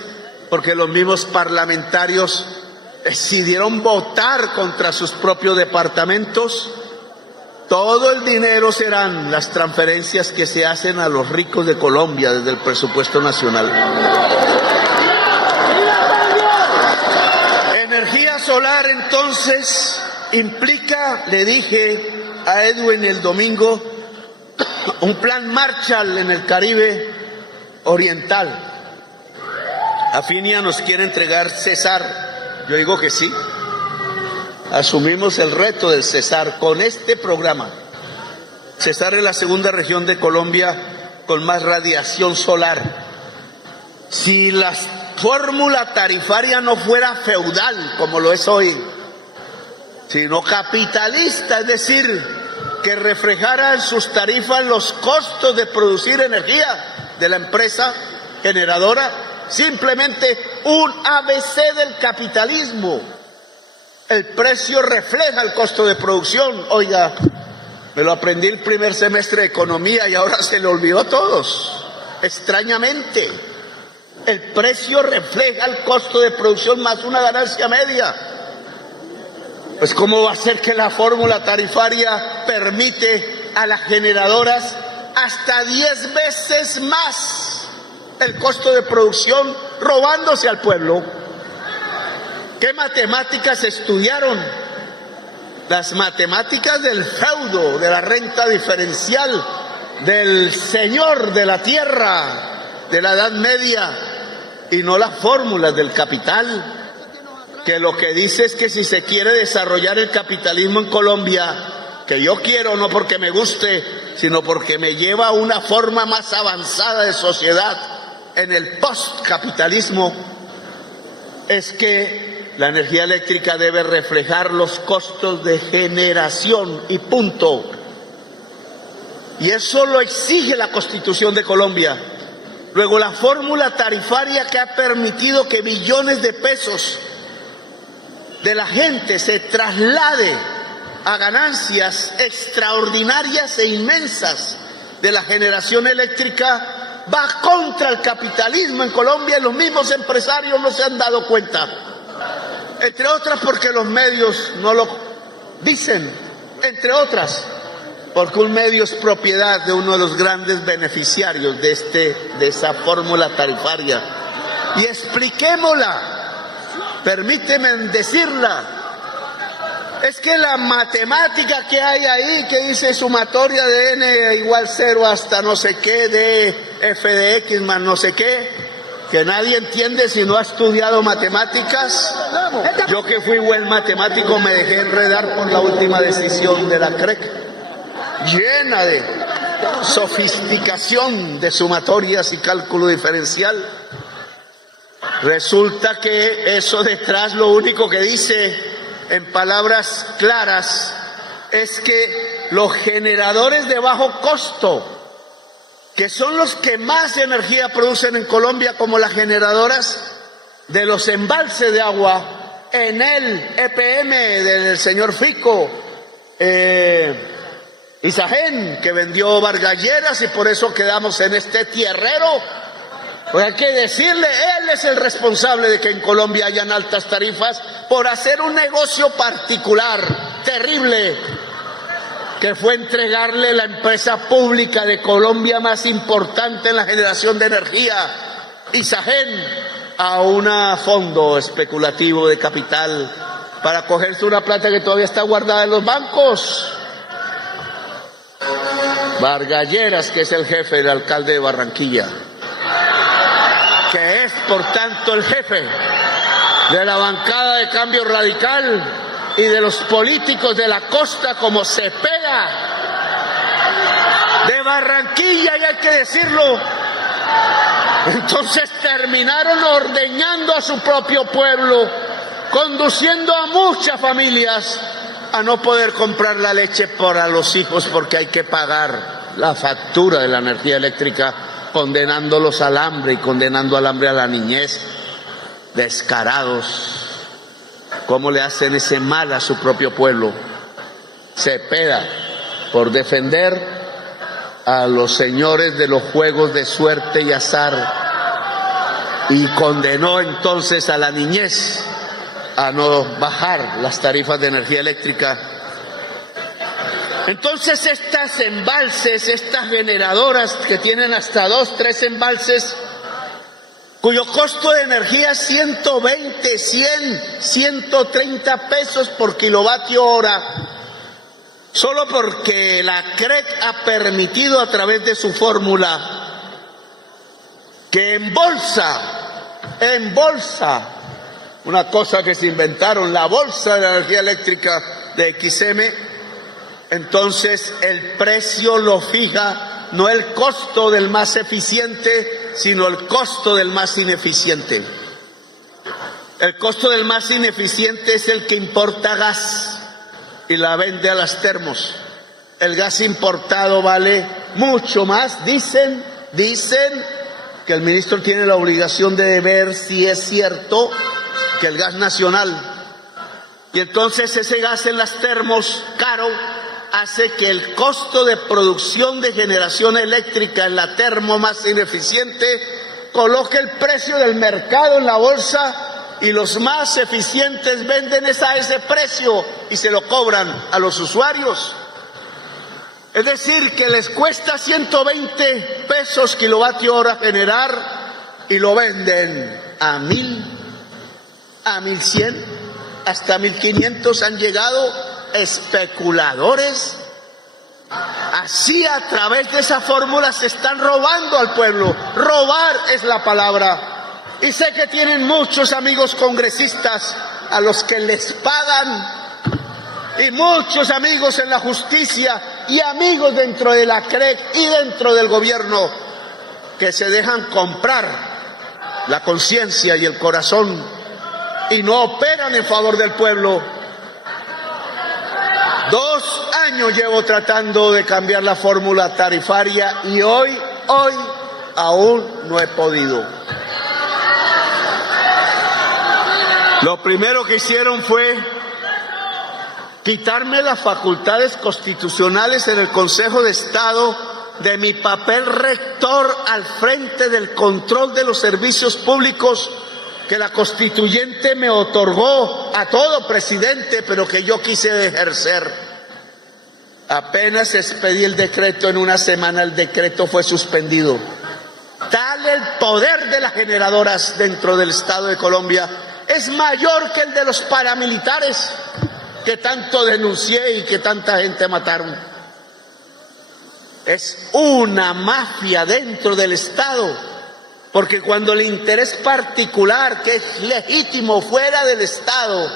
porque los mismos parlamentarios decidieron votar contra sus propios departamentos. Todo el dinero serán las transferencias que se hacen a los ricos de Colombia desde el presupuesto nacional. Energía solar entonces implica, le dije a Edwin el domingo, un plan Marshall en el Caribe Oriental. Afinia nos quiere entregar Cesar, yo digo que sí. Asumimos el reto del Cesar con este programa. Cesar es la segunda región de Colombia con más radiación solar. Si la fórmula tarifaria no fuera feudal como lo es hoy, sino capitalista, es decir, que reflejara en sus tarifas los costos de producir energía de la empresa generadora, simplemente un ABC del capitalismo. El precio refleja el costo de producción. Oiga, me lo aprendí el primer semestre de economía y ahora se le olvidó a todos, extrañamente. El precio refleja el costo de producción más una ganancia media. Pues ¿cómo va a ser que la fórmula tarifaria permite a las generadoras hasta 10 veces más el costo de producción, robándose al pueblo? ¿Qué matemáticas estudiaron? Las matemáticas del feudo, de la renta diferencial, del señor de la tierra, de la Edad Media, y no las fórmulas del capital, que lo que dice es que si se quiere desarrollar el capitalismo en Colombia, que yo quiero no porque me guste, sino porque me lleva a una forma más avanzada de sociedad en el postcapitalismo, es que la energía eléctrica debe reflejar los costos de generación y punto. Y eso lo exige la Constitución de Colombia. Luego, la fórmula tarifaria que ha permitido que billones de pesos de la gente se traslade a ganancias extraordinarias e inmensas de la generación eléctrica va contra el capitalismo en Colombia, y los mismos empresarios no se han dado cuenta. Entre otras porque los medios no lo dicen, entre otras porque un medio es propiedad de uno de los grandes beneficiarios de esa fórmula tarifaria. Y expliquémosla, permíteme decirla. Es que la matemática que hay ahí, que dice sumatoria de n igual 0 hasta no sé qué, de f de x más no sé qué, que nadie entiende si no ha estudiado matemáticas. Yo, que fui buen matemático, me dejé enredar por la última decisión de la CREC, llena de sofisticación de sumatorias y cálculo diferencial. Resulta que eso detrás lo único que dice, en palabras claras, es que los generadores de bajo costo, que son los que más energía producen en Colombia, como las generadoras de los embalses de agua, Enel, EPM del señor Fico, Isagen, que vendió Vargas Lleras, y por eso quedamos en este tierrero. Pues hay que decirle, él es el responsable de que en Colombia hayan altas tarifas por hacer un negocio particular, terrible, que fue entregarle la empresa pública de Colombia más importante en la generación de energía, Isagen, a un fondo especulativo de capital para cogerse una plata que todavía está guardada en los bancos. Vargas Lleras, que es el jefe del alcalde de Barranquilla, que es por tanto el jefe de la bancada de Cambio Radical y de los políticos de la costa como Cepeda, de Barranquilla, y hay que decirlo. Entonces terminaron ordeñando a su propio pueblo, conduciendo a muchas familias a no poder comprar la leche para los hijos porque hay que pagar la factura de la energía eléctrica, condenándolos al hambre y condenando al hambre a la niñez. Descarados. ¿Cómo le hacen ese mal a su propio pueblo? Cepeda, por defender a los señores de los juegos de suerte y azar, y condenó entonces a la niñez a no bajar las tarifas de energía eléctrica. Entonces estas embalses, estas generadoras que tienen hasta 2, 3 embalses, cuyo costo de energía es 120, 100, 130 pesos por kilovatio hora, solo porque la CREC ha permitido a través de su fórmula que en bolsa, una cosa que se inventaron, la bolsa de la energía eléctrica de XM, entonces el precio lo fija no el costo del más eficiente, sino el costo del más ineficiente. El costo del más ineficiente es el que importa gas y la vende a las termos. El gas importado vale mucho más. Dicen que el ministro tiene la obligación de ver si es cierto, que el gas nacional. Y entonces ese gas en las termos, caro, hace que el costo de producción de generación eléctrica en la termo más ineficiente coloque el precio del mercado en la bolsa, y los más eficientes venden a ese precio y se lo cobran a los usuarios. Es decir, que les cuesta 120 pesos kilovatio hora generar y lo venden a 1.000, a 1.100, hasta 1.500 han llegado especuladores. Así, a través de esa fórmula se están robando al pueblo. Robar es la palabra. Y sé que tienen muchos amigos congresistas a los que les pagan, y muchos amigos en la justicia y amigos dentro de la CREC y dentro del gobierno que se dejan comprar la conciencia y el corazón y no operan en favor del pueblo. 2 años llevo tratando de cambiar la fórmula tarifaria y hoy aún no he podido. Lo primero que hicieron fue quitarme las facultades constitucionales en el Consejo de Estado de mi papel rector al frente del control de los servicios públicos que la Constituyente me otorgó a todo presidente, pero que yo quise ejercer. Apenas expedí el decreto, en una semana el decreto fue suspendido. Tal el poder de las generadoras dentro del Estado de Colombia es mayor que el de los paramilitares que tanto denuncié y que tanta gente mataron. Es una mafia dentro del Estado, porque cuando el interés particular, que es legítimo fuera del Estado,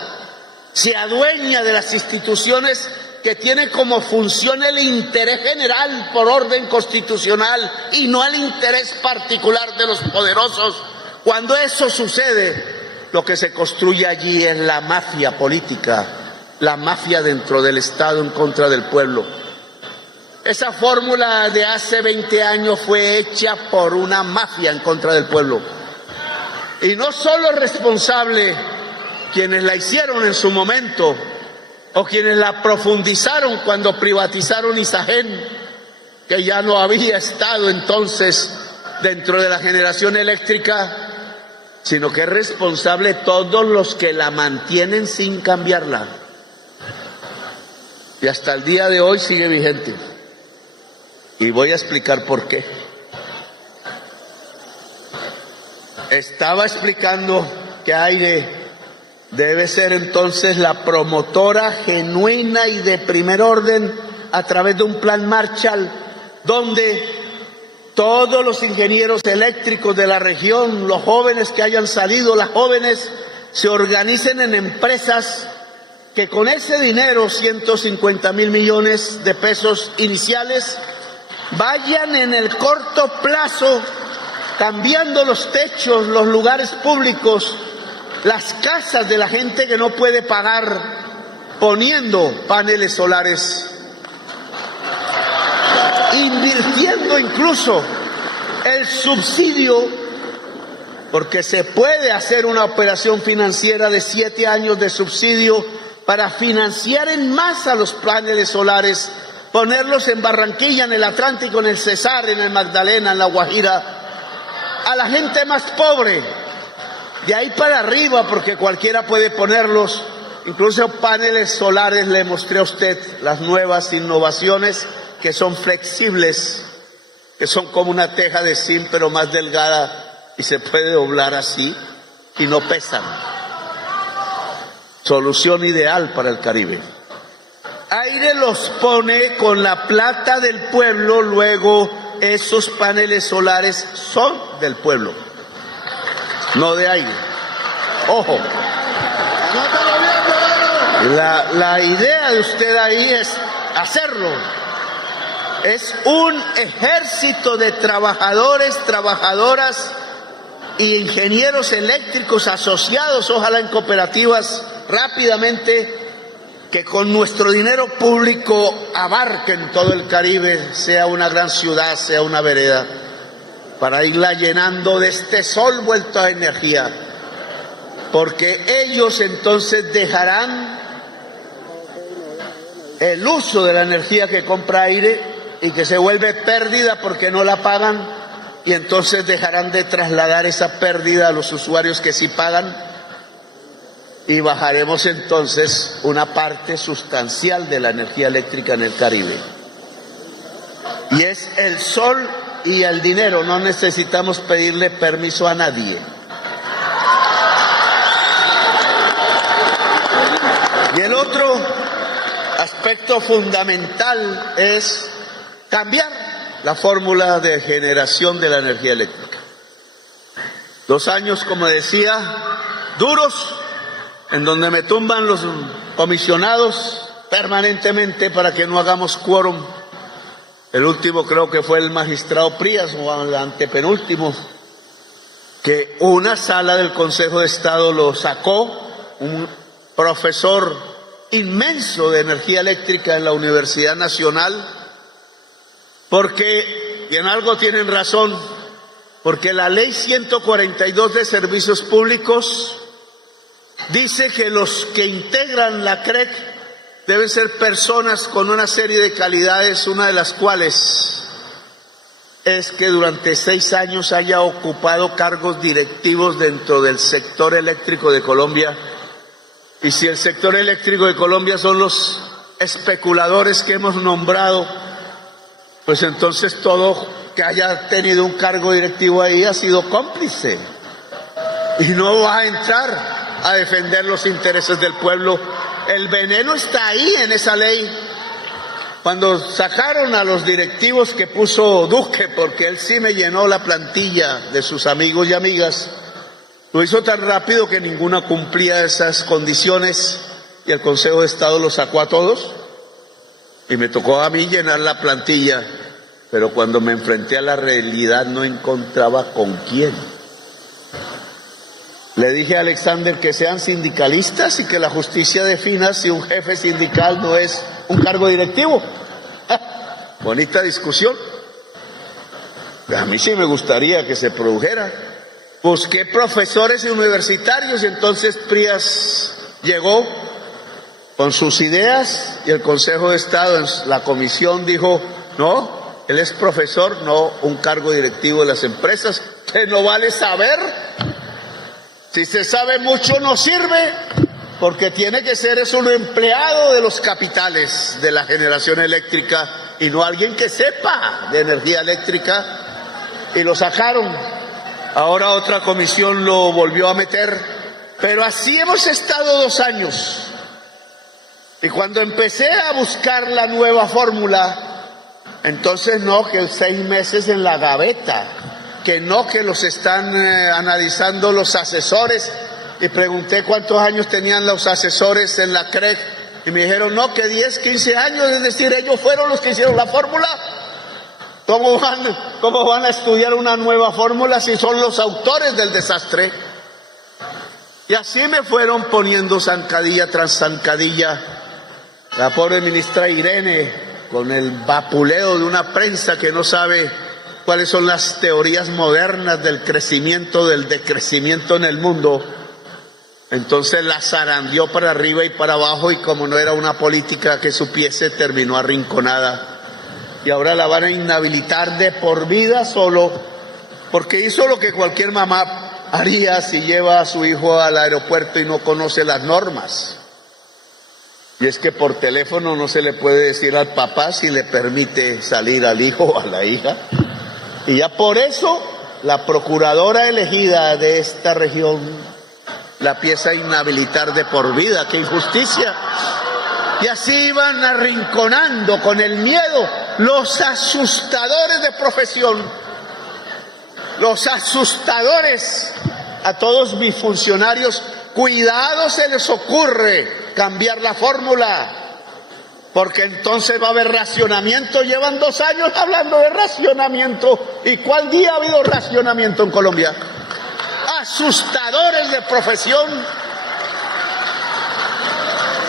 se adueña de las instituciones que tienen como función el interés general por orden constitucional y no el interés particular de los poderosos, cuando eso sucede, lo que se construye allí es la mafia política, la mafia dentro del Estado en contra del pueblo. Esa fórmula de hace 20 años fue hecha por una mafia en contra del pueblo. Y no solo responsable quienes la hicieron en su momento o quienes la profundizaron cuando privatizaron Isagen, que ya no había estado entonces dentro de la generación eléctrica, sino que es responsable todos los que la mantienen sin cambiarla. Y hasta el día de hoy sigue vigente. Y voy a explicar por qué. Estaba explicando que Aire debe ser entonces la promotora genuina y de primer orden a través de un plan Marshall, donde todos los ingenieros eléctricos de la región, los jóvenes que hayan salido, las jóvenes, se organicen en empresas que con ese dinero, 150.000 millones de pesos iniciales, vayan en el corto plazo cambiando los techos, los lugares públicos, las casas de la gente que no puede pagar, poniendo paneles solares, invirtiendo incluso el subsidio, porque se puede hacer una operación financiera de 7 años de subsidio para financiar en masa los paneles solares, ponerlos en Barranquilla, en el Atlántico, en el Cesar, en el Magdalena, en la Guajira, a la gente más pobre, de ahí para arriba, porque cualquiera puede ponerlos, incluso paneles solares. Le mostré a usted las nuevas innovaciones que son flexibles, que son como una teja de zinc pero más delgada y se puede doblar así y no pesan. Solución ideal para el Caribe. Aire los pone con la plata del pueblo, luego esos paneles solares son del pueblo, no de Aire. Ojo, la idea de usted ahí es hacerlo. Es un ejército de trabajadores, trabajadoras e ingenieros eléctricos asociados, ojalá en cooperativas, rápidamente, que con nuestro dinero público abarquen todo el Caribe, sea una gran ciudad, sea una vereda, para irla llenando de este sol vuelto a energía, porque ellos entonces dejarán el uso de la energía que compra Aire y que se vuelve pérdida porque no la pagan, y entonces dejarán de trasladar esa pérdida a los usuarios que sí pagan, y bajaremos entonces una parte sustancial de la energía eléctrica en el Caribe. Y es el sol y el dinero, no necesitamos pedirle permiso a nadie. Y el otro aspecto fundamental es cambiar la fórmula de generación de la energía eléctrica. 2 años, como decía, duros, en donde me tumban los comisionados permanentemente para que no hagamos quórum. El último creo que fue el magistrado Prías, o el antepenúltimo, que una sala del Consejo de Estado lo sacó, un profesor inmenso de energía eléctrica en la Universidad Nacional, porque, y en algo tienen razón, porque la ley 142 de servicios públicos dice que los que integran la CREC deben ser personas con una serie de calidades, una de las cuales es que durante 6 años haya ocupado cargos directivos dentro del sector eléctrico de Colombia. Y si el sector eléctrico de Colombia son los especuladores que hemos nombrado, pues entonces todo que haya tenido un cargo directivo ahí ha sido cómplice y no va a entrar a defender los intereses del pueblo. El veneno está ahí en esa ley. Cuando sacaron a los directivos que puso Duque, porque él sí me llenó la plantilla de sus amigos y amigas, lo hizo tan rápido que ninguna cumplía esas condiciones y el Consejo de Estado los sacó a todos y me tocó a mí llenar la plantilla, pero cuando me enfrenté a la realidad no encontraba con quién. Le dije a Alexander que sean sindicalistas y que la justicia defina si un jefe sindical no es un cargo directivo. Bonita discusión. A mí sí me gustaría que se produjera. Busqué profesores y universitarios y entonces Prías llegó con sus ideas y el Consejo de Estado en la comisión dijo, no, él es profesor, no un cargo directivo de las empresas, que no vale saber. Si se sabe mucho no sirve, porque tiene que ser es un empleado de los capitales de la generación eléctrica y no alguien que sepa de energía eléctrica, y lo sacaron. Ahora otra comisión lo volvió a meter, pero así hemos estado 2 años. Y cuando empecé a buscar la nueva fórmula, entonces no, que 6 meses en la gaveta, que no, que los están analizando los asesores, y pregunté cuántos años tenían los asesores en la CREC, y me dijeron no, que 10, 15 años, es decir, ellos fueron los que hicieron la fórmula. ¿Cómo van a estudiar una nueva fórmula si son los autores del desastre? Y así me fueron poniendo zancadilla tras zancadilla. La pobre ministra Irene, con el vapuleo de una prensa que no sabe cuáles son las teorías modernas del crecimiento, del decrecimiento en el mundo, entonces la zarandeó para arriba y para abajo, y como no era una política que supiese, terminó arrinconada. Y ahora la van a inhabilitar de por vida solo porque hizo lo que cualquier mamá haría si lleva a su hijo al aeropuerto y no conoce las normas. Y es que por teléfono no se le puede decir al papá si le permite salir al hijo o a la hija. Y ya por eso la procuradora elegida de esta región la piensa inhabilitar de por vida. ¡Qué injusticia! Y así iban arrinconando con el miedo los asustadores de profesión, los asustadores a todos mis funcionarios. Cuidado, se les ocurre cambiar la fórmula, porque entonces va a haber racionamiento. Llevan 2 años hablando de racionamiento. ¿Y cuál día ha habido racionamiento en Colombia? Asustadores de profesión.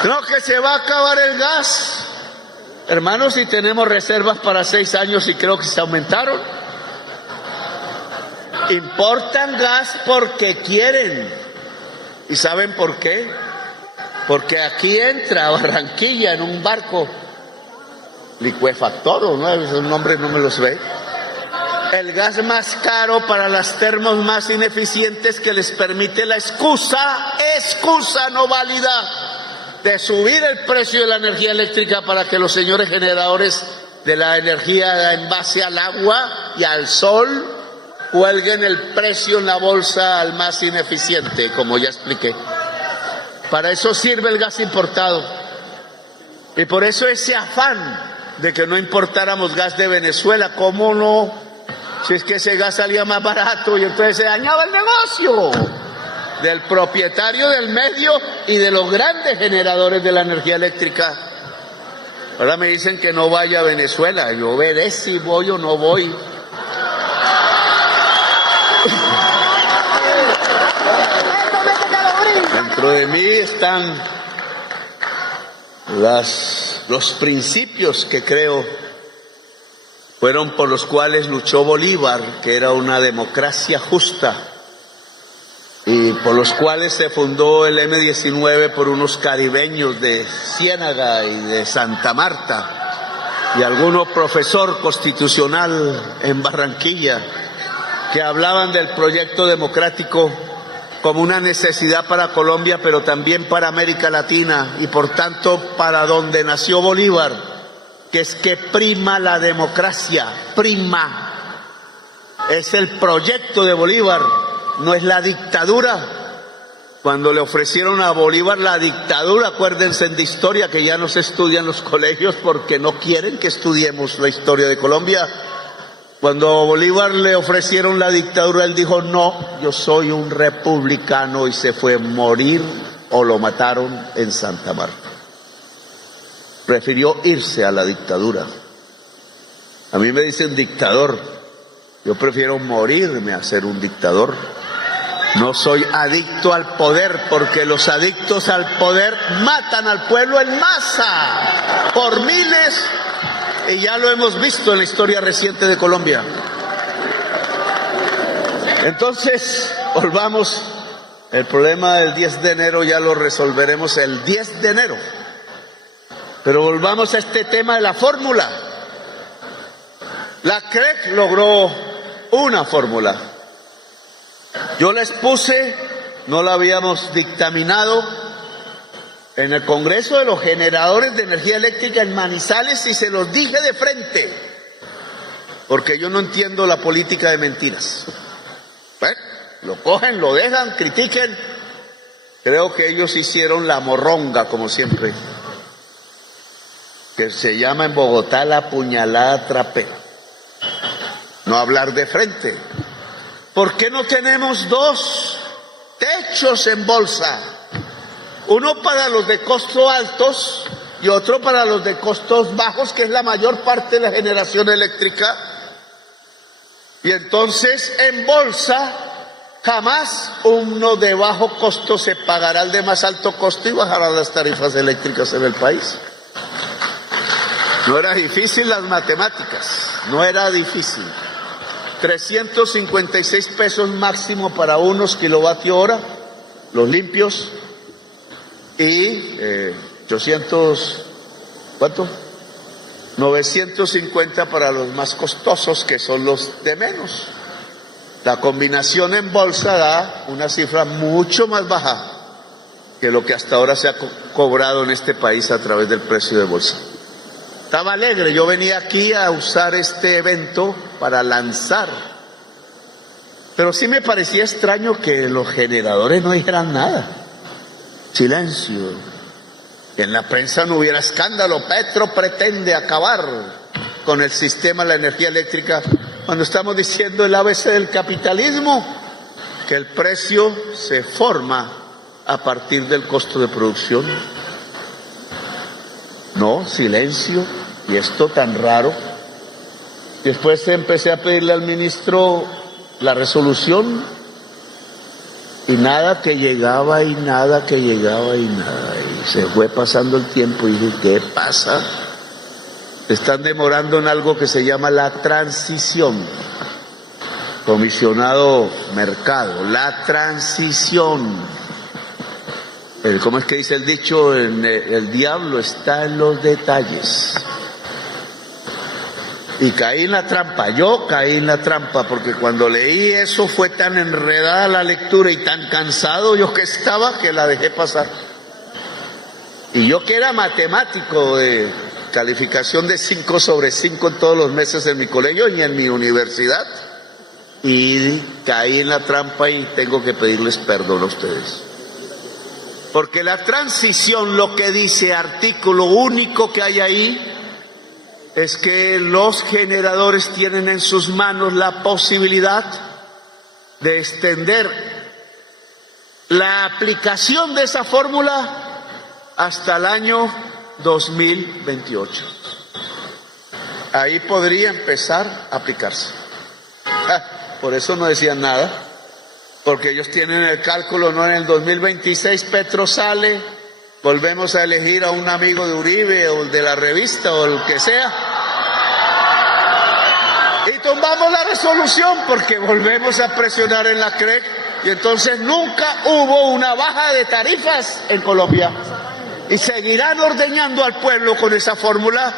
No, que se va a acabar el gas. Hermanos, si tenemos reservas para 6 años y creo que se aumentaron. Importan gas porque quieren. ¿Y saben por qué? Porque aquí entra a Barranquilla en un barco licuefactor, ¿no? Esos nombres no me los ve. El gas más caro para las termos más ineficientes, que les permite la excusa no válida de subir el precio de la energía eléctrica para que los señores generadores de la energía en base al agua y al sol cuelguen el precio en la bolsa al más ineficiente, como ya expliqué. Para eso sirve el gas importado. Y por eso ese afán de que no importáramos gas de Venezuela. ¿Cómo no? Si es que ese gas salía más barato y entonces se dañaba el negocio del propietario del medio y de los grandes generadores de la energía eléctrica. Ahora me dicen que no vaya a Venezuela. Yo veré si voy o no voy. Dentro de mí están los principios que creo fueron por los cuales luchó Bolívar, que era una democracia justa, y por los cuales se fundó el M-19 por unos caribeños de Ciénaga y de Santa Marta, y algunos profesor constitucional en Barranquilla, que hablaban del proyecto democrático como una necesidad para Colombia, pero también para América Latina, y por tanto para donde nació Bolívar, que es que prima la democracia, prima. Es el proyecto de Bolívar, no es la dictadura. Cuando le ofrecieron a Bolívar la dictadura, acuérdense de historia que ya no se estudia en los colegios porque no quieren que estudiemos la historia de Colombia. Cuando a Bolívar le ofrecieron la dictadura, él dijo, no, yo soy un republicano, y se fue a morir o lo mataron en Santa Marta. Prefirió irse a la dictadura. A mí me dicen dictador, yo prefiero morirme a ser un dictador. No soy adicto al poder, porque los adictos al poder matan al pueblo en masa, por miles. Y ya lo hemos visto en la historia reciente de Colombia. Entonces, volvamos. El problema del 10 de enero ya lo resolveremos el 10 de enero. Pero volvamos a este tema de la fórmula. La CREC logró una fórmula. Yo la expuse, no la habíamos dictaminado en el Congreso de los Generadores de Energía Eléctrica en Manizales, y se los dije de frente, porque yo no entiendo la política de mentiras. Lo cogen, lo dejan, critiquen. Creo que ellos hicieron la morronga, como siempre, que se llama en Bogotá la puñalada trapera. No hablar de frente. ¿Por qué no tenemos dos techos en bolsa? Uno para los de costos altos y otro para los de costos bajos, que es la mayor parte de la generación eléctrica. Y entonces en bolsa jamás uno de bajo costo se pagará al de más alto costo y bajará las tarifas eléctricas en el país. No era difícil las matemáticas, no era difícil. 356 pesos máximo para unos kilovatios hora, los limpios, y 800, ¿cuánto? 950 para los más costosos, que son los de menos. La combinación en bolsa da una cifra mucho más baja que lo que hasta ahora se ha cobrado en este país a través del precio de bolsa. Estaba alegre, yo venía aquí a usar este evento para lanzar, pero sí me parecía extraño que los generadores no dijeran nada. Silencio. Que en la prensa no hubiera escándalo. Petro pretende acabar con el sistema de la energía eléctrica, cuando estamos diciendo el ABC del capitalismo, que el precio se forma a partir del costo de producción. No, silencio. Y esto tan raro. Después empecé a pedirle al ministro la resolución, y nada que llegaba, y nada que llegaba, y nada. Y se fue pasando el tiempo, y dije, ¿qué pasa? Están demorando en algo que se llama la transición. Comisionado Mercado, la transición. ¿Cómo es que dice el dicho? El diablo está en los detalles. Y caí en la trampa, yo caí en la trampa, porque cuando leí eso fue tan enredada la lectura y tan cansado yo que estaba, que la dejé pasar. Y yo, que era matemático de calificación de 5 sobre 5 en todos los meses en mi colegio y en mi universidad, y caí en la trampa, y tengo que pedirles perdón a ustedes. Porque la transición, lo que dice, artículo único que hay ahí, es que los generadores tienen en sus manos la posibilidad de extender la aplicación de esa fórmula hasta el año 2028. Ahí podría empezar a aplicarse. Por eso no decían nada. porque ellos tienen el cálculo, no en el 2026 Petro sale, volvemos a elegir a un amigo de Uribe o de la revista o el que sea, y tumbamos la resolución porque volvemos a presionar en la CREC y entonces nunca hubo una baja de tarifas en Colombia y seguirán ordeñando al pueblo con esa fórmula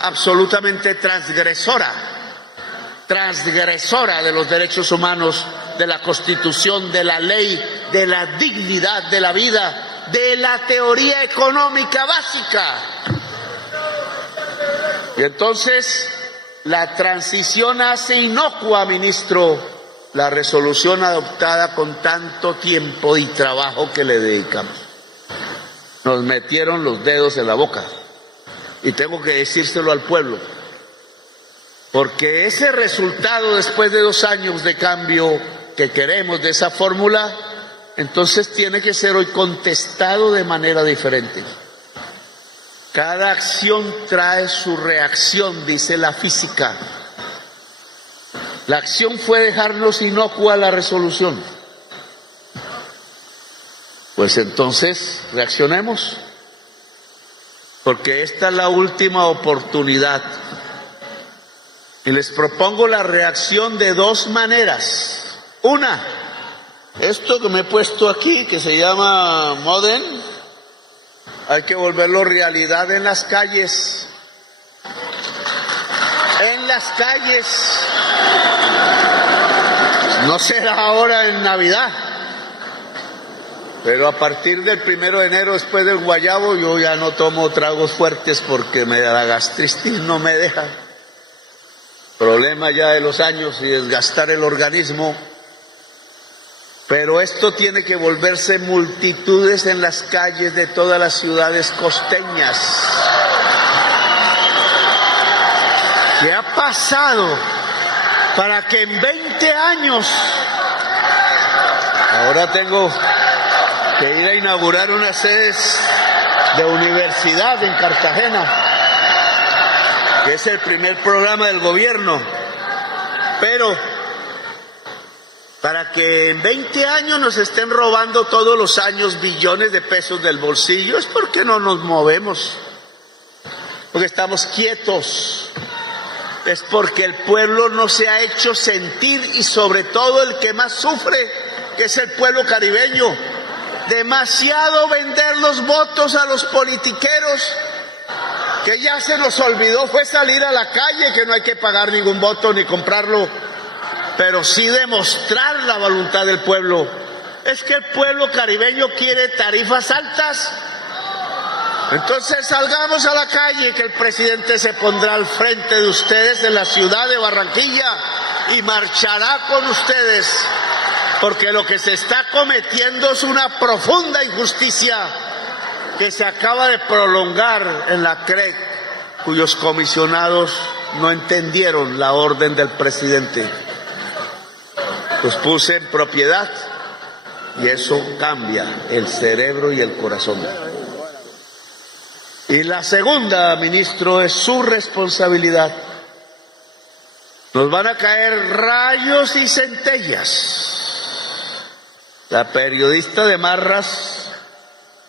absolutamente transgresora de los derechos humanos, de la Constitución, de la ley, de la dignidad de la vida, de la teoría económica básica. Y entonces la transición hace inocua, ministro, la resolución adoptada con tanto tiempo y trabajo que le dedicamos. Nos metieron los dedos en la boca y tengo que decírselo al pueblo, porque ese resultado después de 2 años de cambio que queremos de esa fórmula, entonces tiene que ser hoy contestado de manera diferente. Cada acción trae su reacción, dice la física. La acción fue dejarnos inocua la resolución. Pues entonces reaccionemos, porque esta es la última oportunidad. Y les propongo la reacción de 2 maneras. Una, esto que me he puesto aquí, que se llama Modem, hay que volverlo realidad en las calles. En las calles. No será ahora en Navidad, pero a partir del 1 de enero, después del guayabo, yo ya no tomo tragos fuertes porque la gastritis no me deja. Problema ya de los años y desgastar el organismo. Pero esto tiene que volverse multitudes en las calles de todas las ciudades costeñas. ¿Qué ha pasado para que en 20 años, ahora tengo que ir a inaugurar unas sedes de universidad en Cartagena, que es el primer programa del gobierno, pero para que en 20 años nos estén robando todos los años billones de pesos del bolsillo, es porque no nos movemos, porque estamos quietos, es porque el pueblo no se ha hecho sentir, y sobre todo el que más sufre, que es el pueblo caribeño. Demasiado vender los votos a los politiqueros, que ya se nos olvidó fue salir a la calle, que no hay que pagar ningún voto ni comprarlo, pero sí demostrar la voluntad del pueblo. Es que el pueblo caribeño quiere tarifas altas. Entonces salgamos a la calle, que el presidente se pondrá al frente de ustedes en la ciudad de Barranquilla y marchará con ustedes, porque lo que se está cometiendo es una profunda injusticia que se acaba de prolongar en la CREC, cuyos comisionados no entendieron la orden del presidente. Los puse en propiedad y eso cambia el cerebro y el corazón. Y la segunda, ministro, es su responsabilidad. Nos van a caer rayos y centellas. La periodista de Marras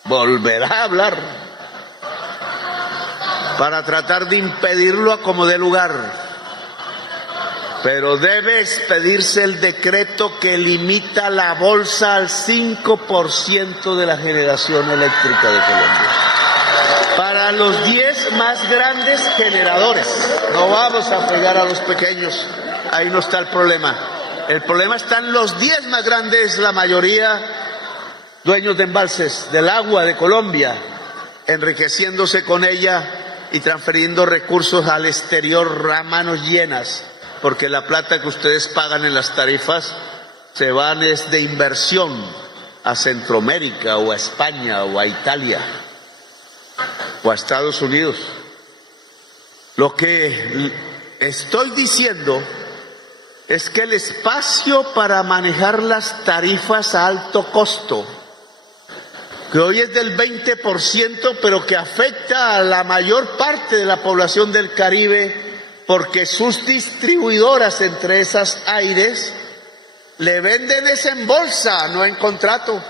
volverá a hablar para tratar de impedirlo a como dé lugar. Pero debe expedirse el decreto que limita la bolsa al 5% de la generación eléctrica de Colombia. Para los 10 más grandes generadores. No vamos a fregar a los pequeños, ahí no está el problema. El problema está en los 10 más grandes, la mayoría dueños de embalses del agua de Colombia, enriqueciéndose con ella y transfiriendo recursos al exterior a manos llenas, porque la plata que ustedes pagan en las tarifas se van es de inversión a Centroamérica o a España o a Italia o a Estados Unidos. Lo que estoy diciendo es que el espacio para manejar las tarifas a alto costo, que hoy es del 20%, pero que afecta a la mayor parte de la población del Caribe, porque sus distribuidoras, entre esas Aires, le venden es en bolsa, no en contrato.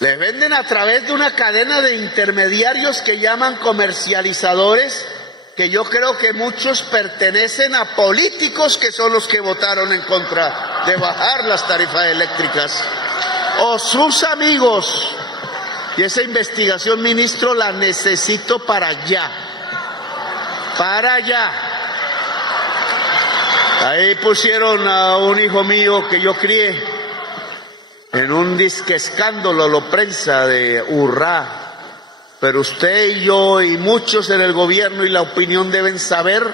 Le venden a través de una cadena de intermediarios que llaman comercializadores, que yo creo que muchos pertenecen a políticos que son los que votaron en contra de bajar las tarifas eléctricas, o sus amigos. Y esa investigación, ministro, la necesito para allá. Para allá. Ahí pusieron a un hijo mío que yo crié en un disque escándalo, lo prensa de Urrá. Pero usted y yo y muchos en el gobierno y la opinión deben saber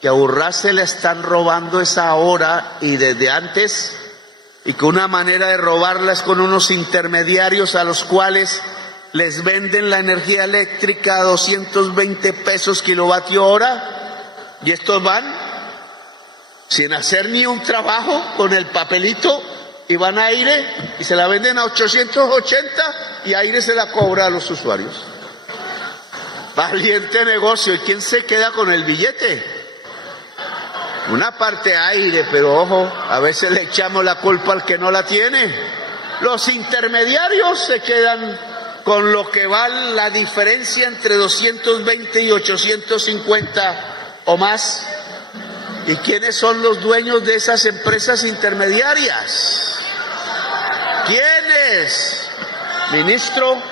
que a Urrá se le están robando esa hora y desde antes, y que una manera de robarla es con unos intermediarios a los cuales les venden la energía eléctrica a 220 pesos kilovatio hora, y estos van sin hacer ni un trabajo con el papelito y van a Aire y se la venden a 880 y Aire se la cobra a los usuarios. Valiente negocio. ¿Y quién se queda con el billete? Una parte Aire, pero ojo, a veces le echamos la culpa al que no la tiene. Los intermediarios se quedan con lo que va la diferencia entre 220 y 850 o más. ¿Y quiénes son los dueños de esas empresas intermediarias? ¿Quiénes? Ministro,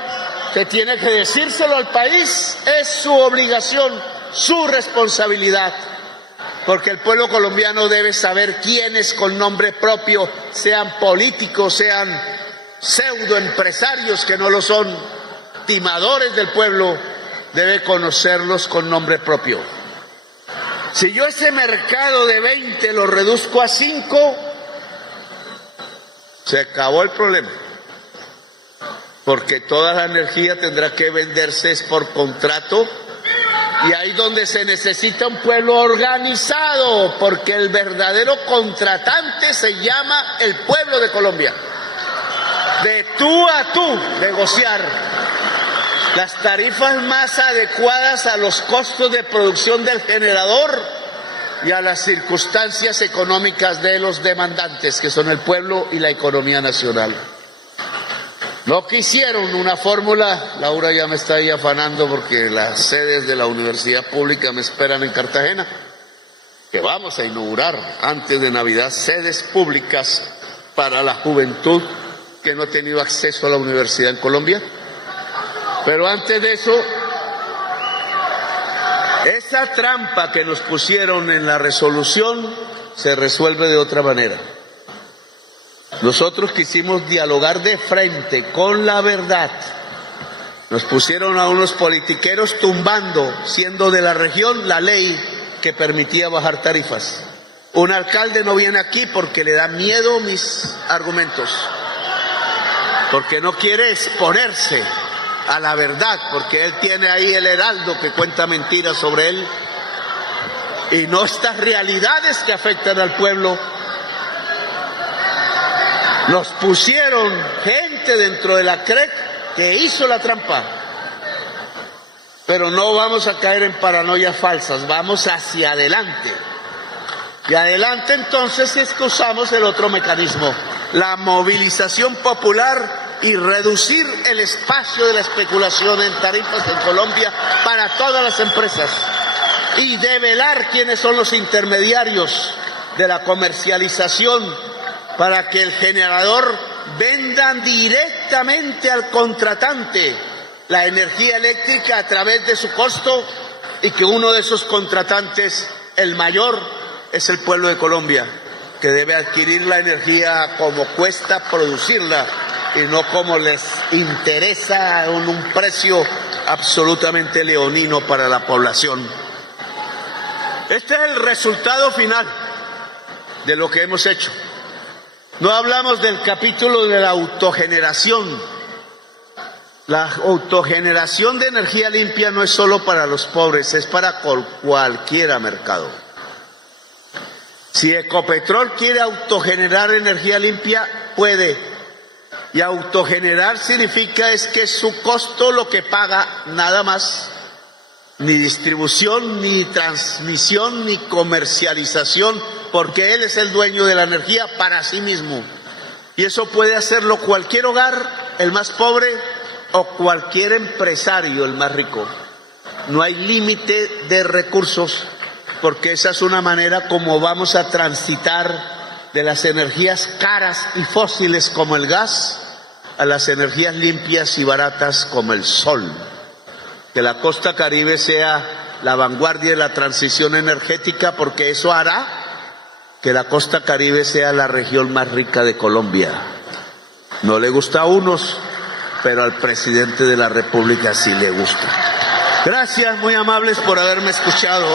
usted tiene que decírselo al país, es su obligación, su responsabilidad, porque el pueblo colombiano debe saber quiénes con nombre propio, sean políticos, sean pseudoempresarios que no lo son, timadores del pueblo, debe conocerlos con nombre propio. Si yo ese mercado de 20 lo reduzco a 5, se acabó el problema. Porque toda la energía tendrá que venderse por contrato, y ahí donde se necesita un pueblo organizado, porque el verdadero contratante se llama el pueblo de Colombia. De tú a tú negociar las tarifas más adecuadas a los costos de producción del generador y a las circunstancias económicas de los demandantes, que son el pueblo y la economía nacional. No quisieron una fórmula. Laura ya me está ahí afanando porque las sedes de la universidad pública me esperan en Cartagena, que vamos a inaugurar antes de Navidad sedes públicas para la juventud que no ha tenido acceso a la universidad en Colombia. Pero antes de eso, esa trampa que nos pusieron en la resolución se resuelve de otra manera. Nosotros quisimos dialogar de frente con la verdad. Nos pusieron a unos politiqueros tumbando, siendo de la región, la ley que permitía bajar tarifas. Un alcalde no viene aquí porque le da miedo mis argumentos, porque no quiere exponerse a la verdad, porque él tiene ahí el heraldo que cuenta mentiras sobre él, y no estas realidades que afectan al pueblo. Nos pusieron gente dentro de la CREC que hizo la trampa, pero no vamos a caer en paranoias falsas, vamos hacia adelante. Y adelante entonces es que usamos el otro mecanismo, la movilización popular, y reducir el espacio de la especulación en tarifas en Colombia para todas las empresas, y develar quiénes son los intermediarios de la comercialización para que el generador venda directamente al contratante la energía eléctrica a través de su costo, y que uno de esos contratantes, el mayor, es el pueblo de Colombia, que debe adquirir la energía como cuesta producirla y no como les interesa en un precio absolutamente leonino para la población. Este es el resultado final de lo que hemos hecho. No hablamos del capítulo de la autogeneración. La autogeneración de energía limpia no es solo para los pobres, es para cualquier mercado. Si Ecopetrol quiere autogenerar energía limpia, puede. Y autogenerar significa es que su costo lo que paga, nada más. ni distribución, ni transmisión, ni comercialización, porque él es el dueño de la energía para sí mismo. Y eso puede hacerlo cualquier hogar, el más pobre, o cualquier empresario, el más rico. No hay límite de recursos, porque esa es una manera como vamos a transitar de las energías caras y fósiles como el gas a las energías limpias y baratas como el sol. Que la costa Caribe sea la vanguardia de la transición energética, porque eso hará que la costa Caribe sea la región más rica de Colombia. No le gusta a unos, pero al presidente de la República sí le gusta. Gracias, muy amables por haberme escuchado.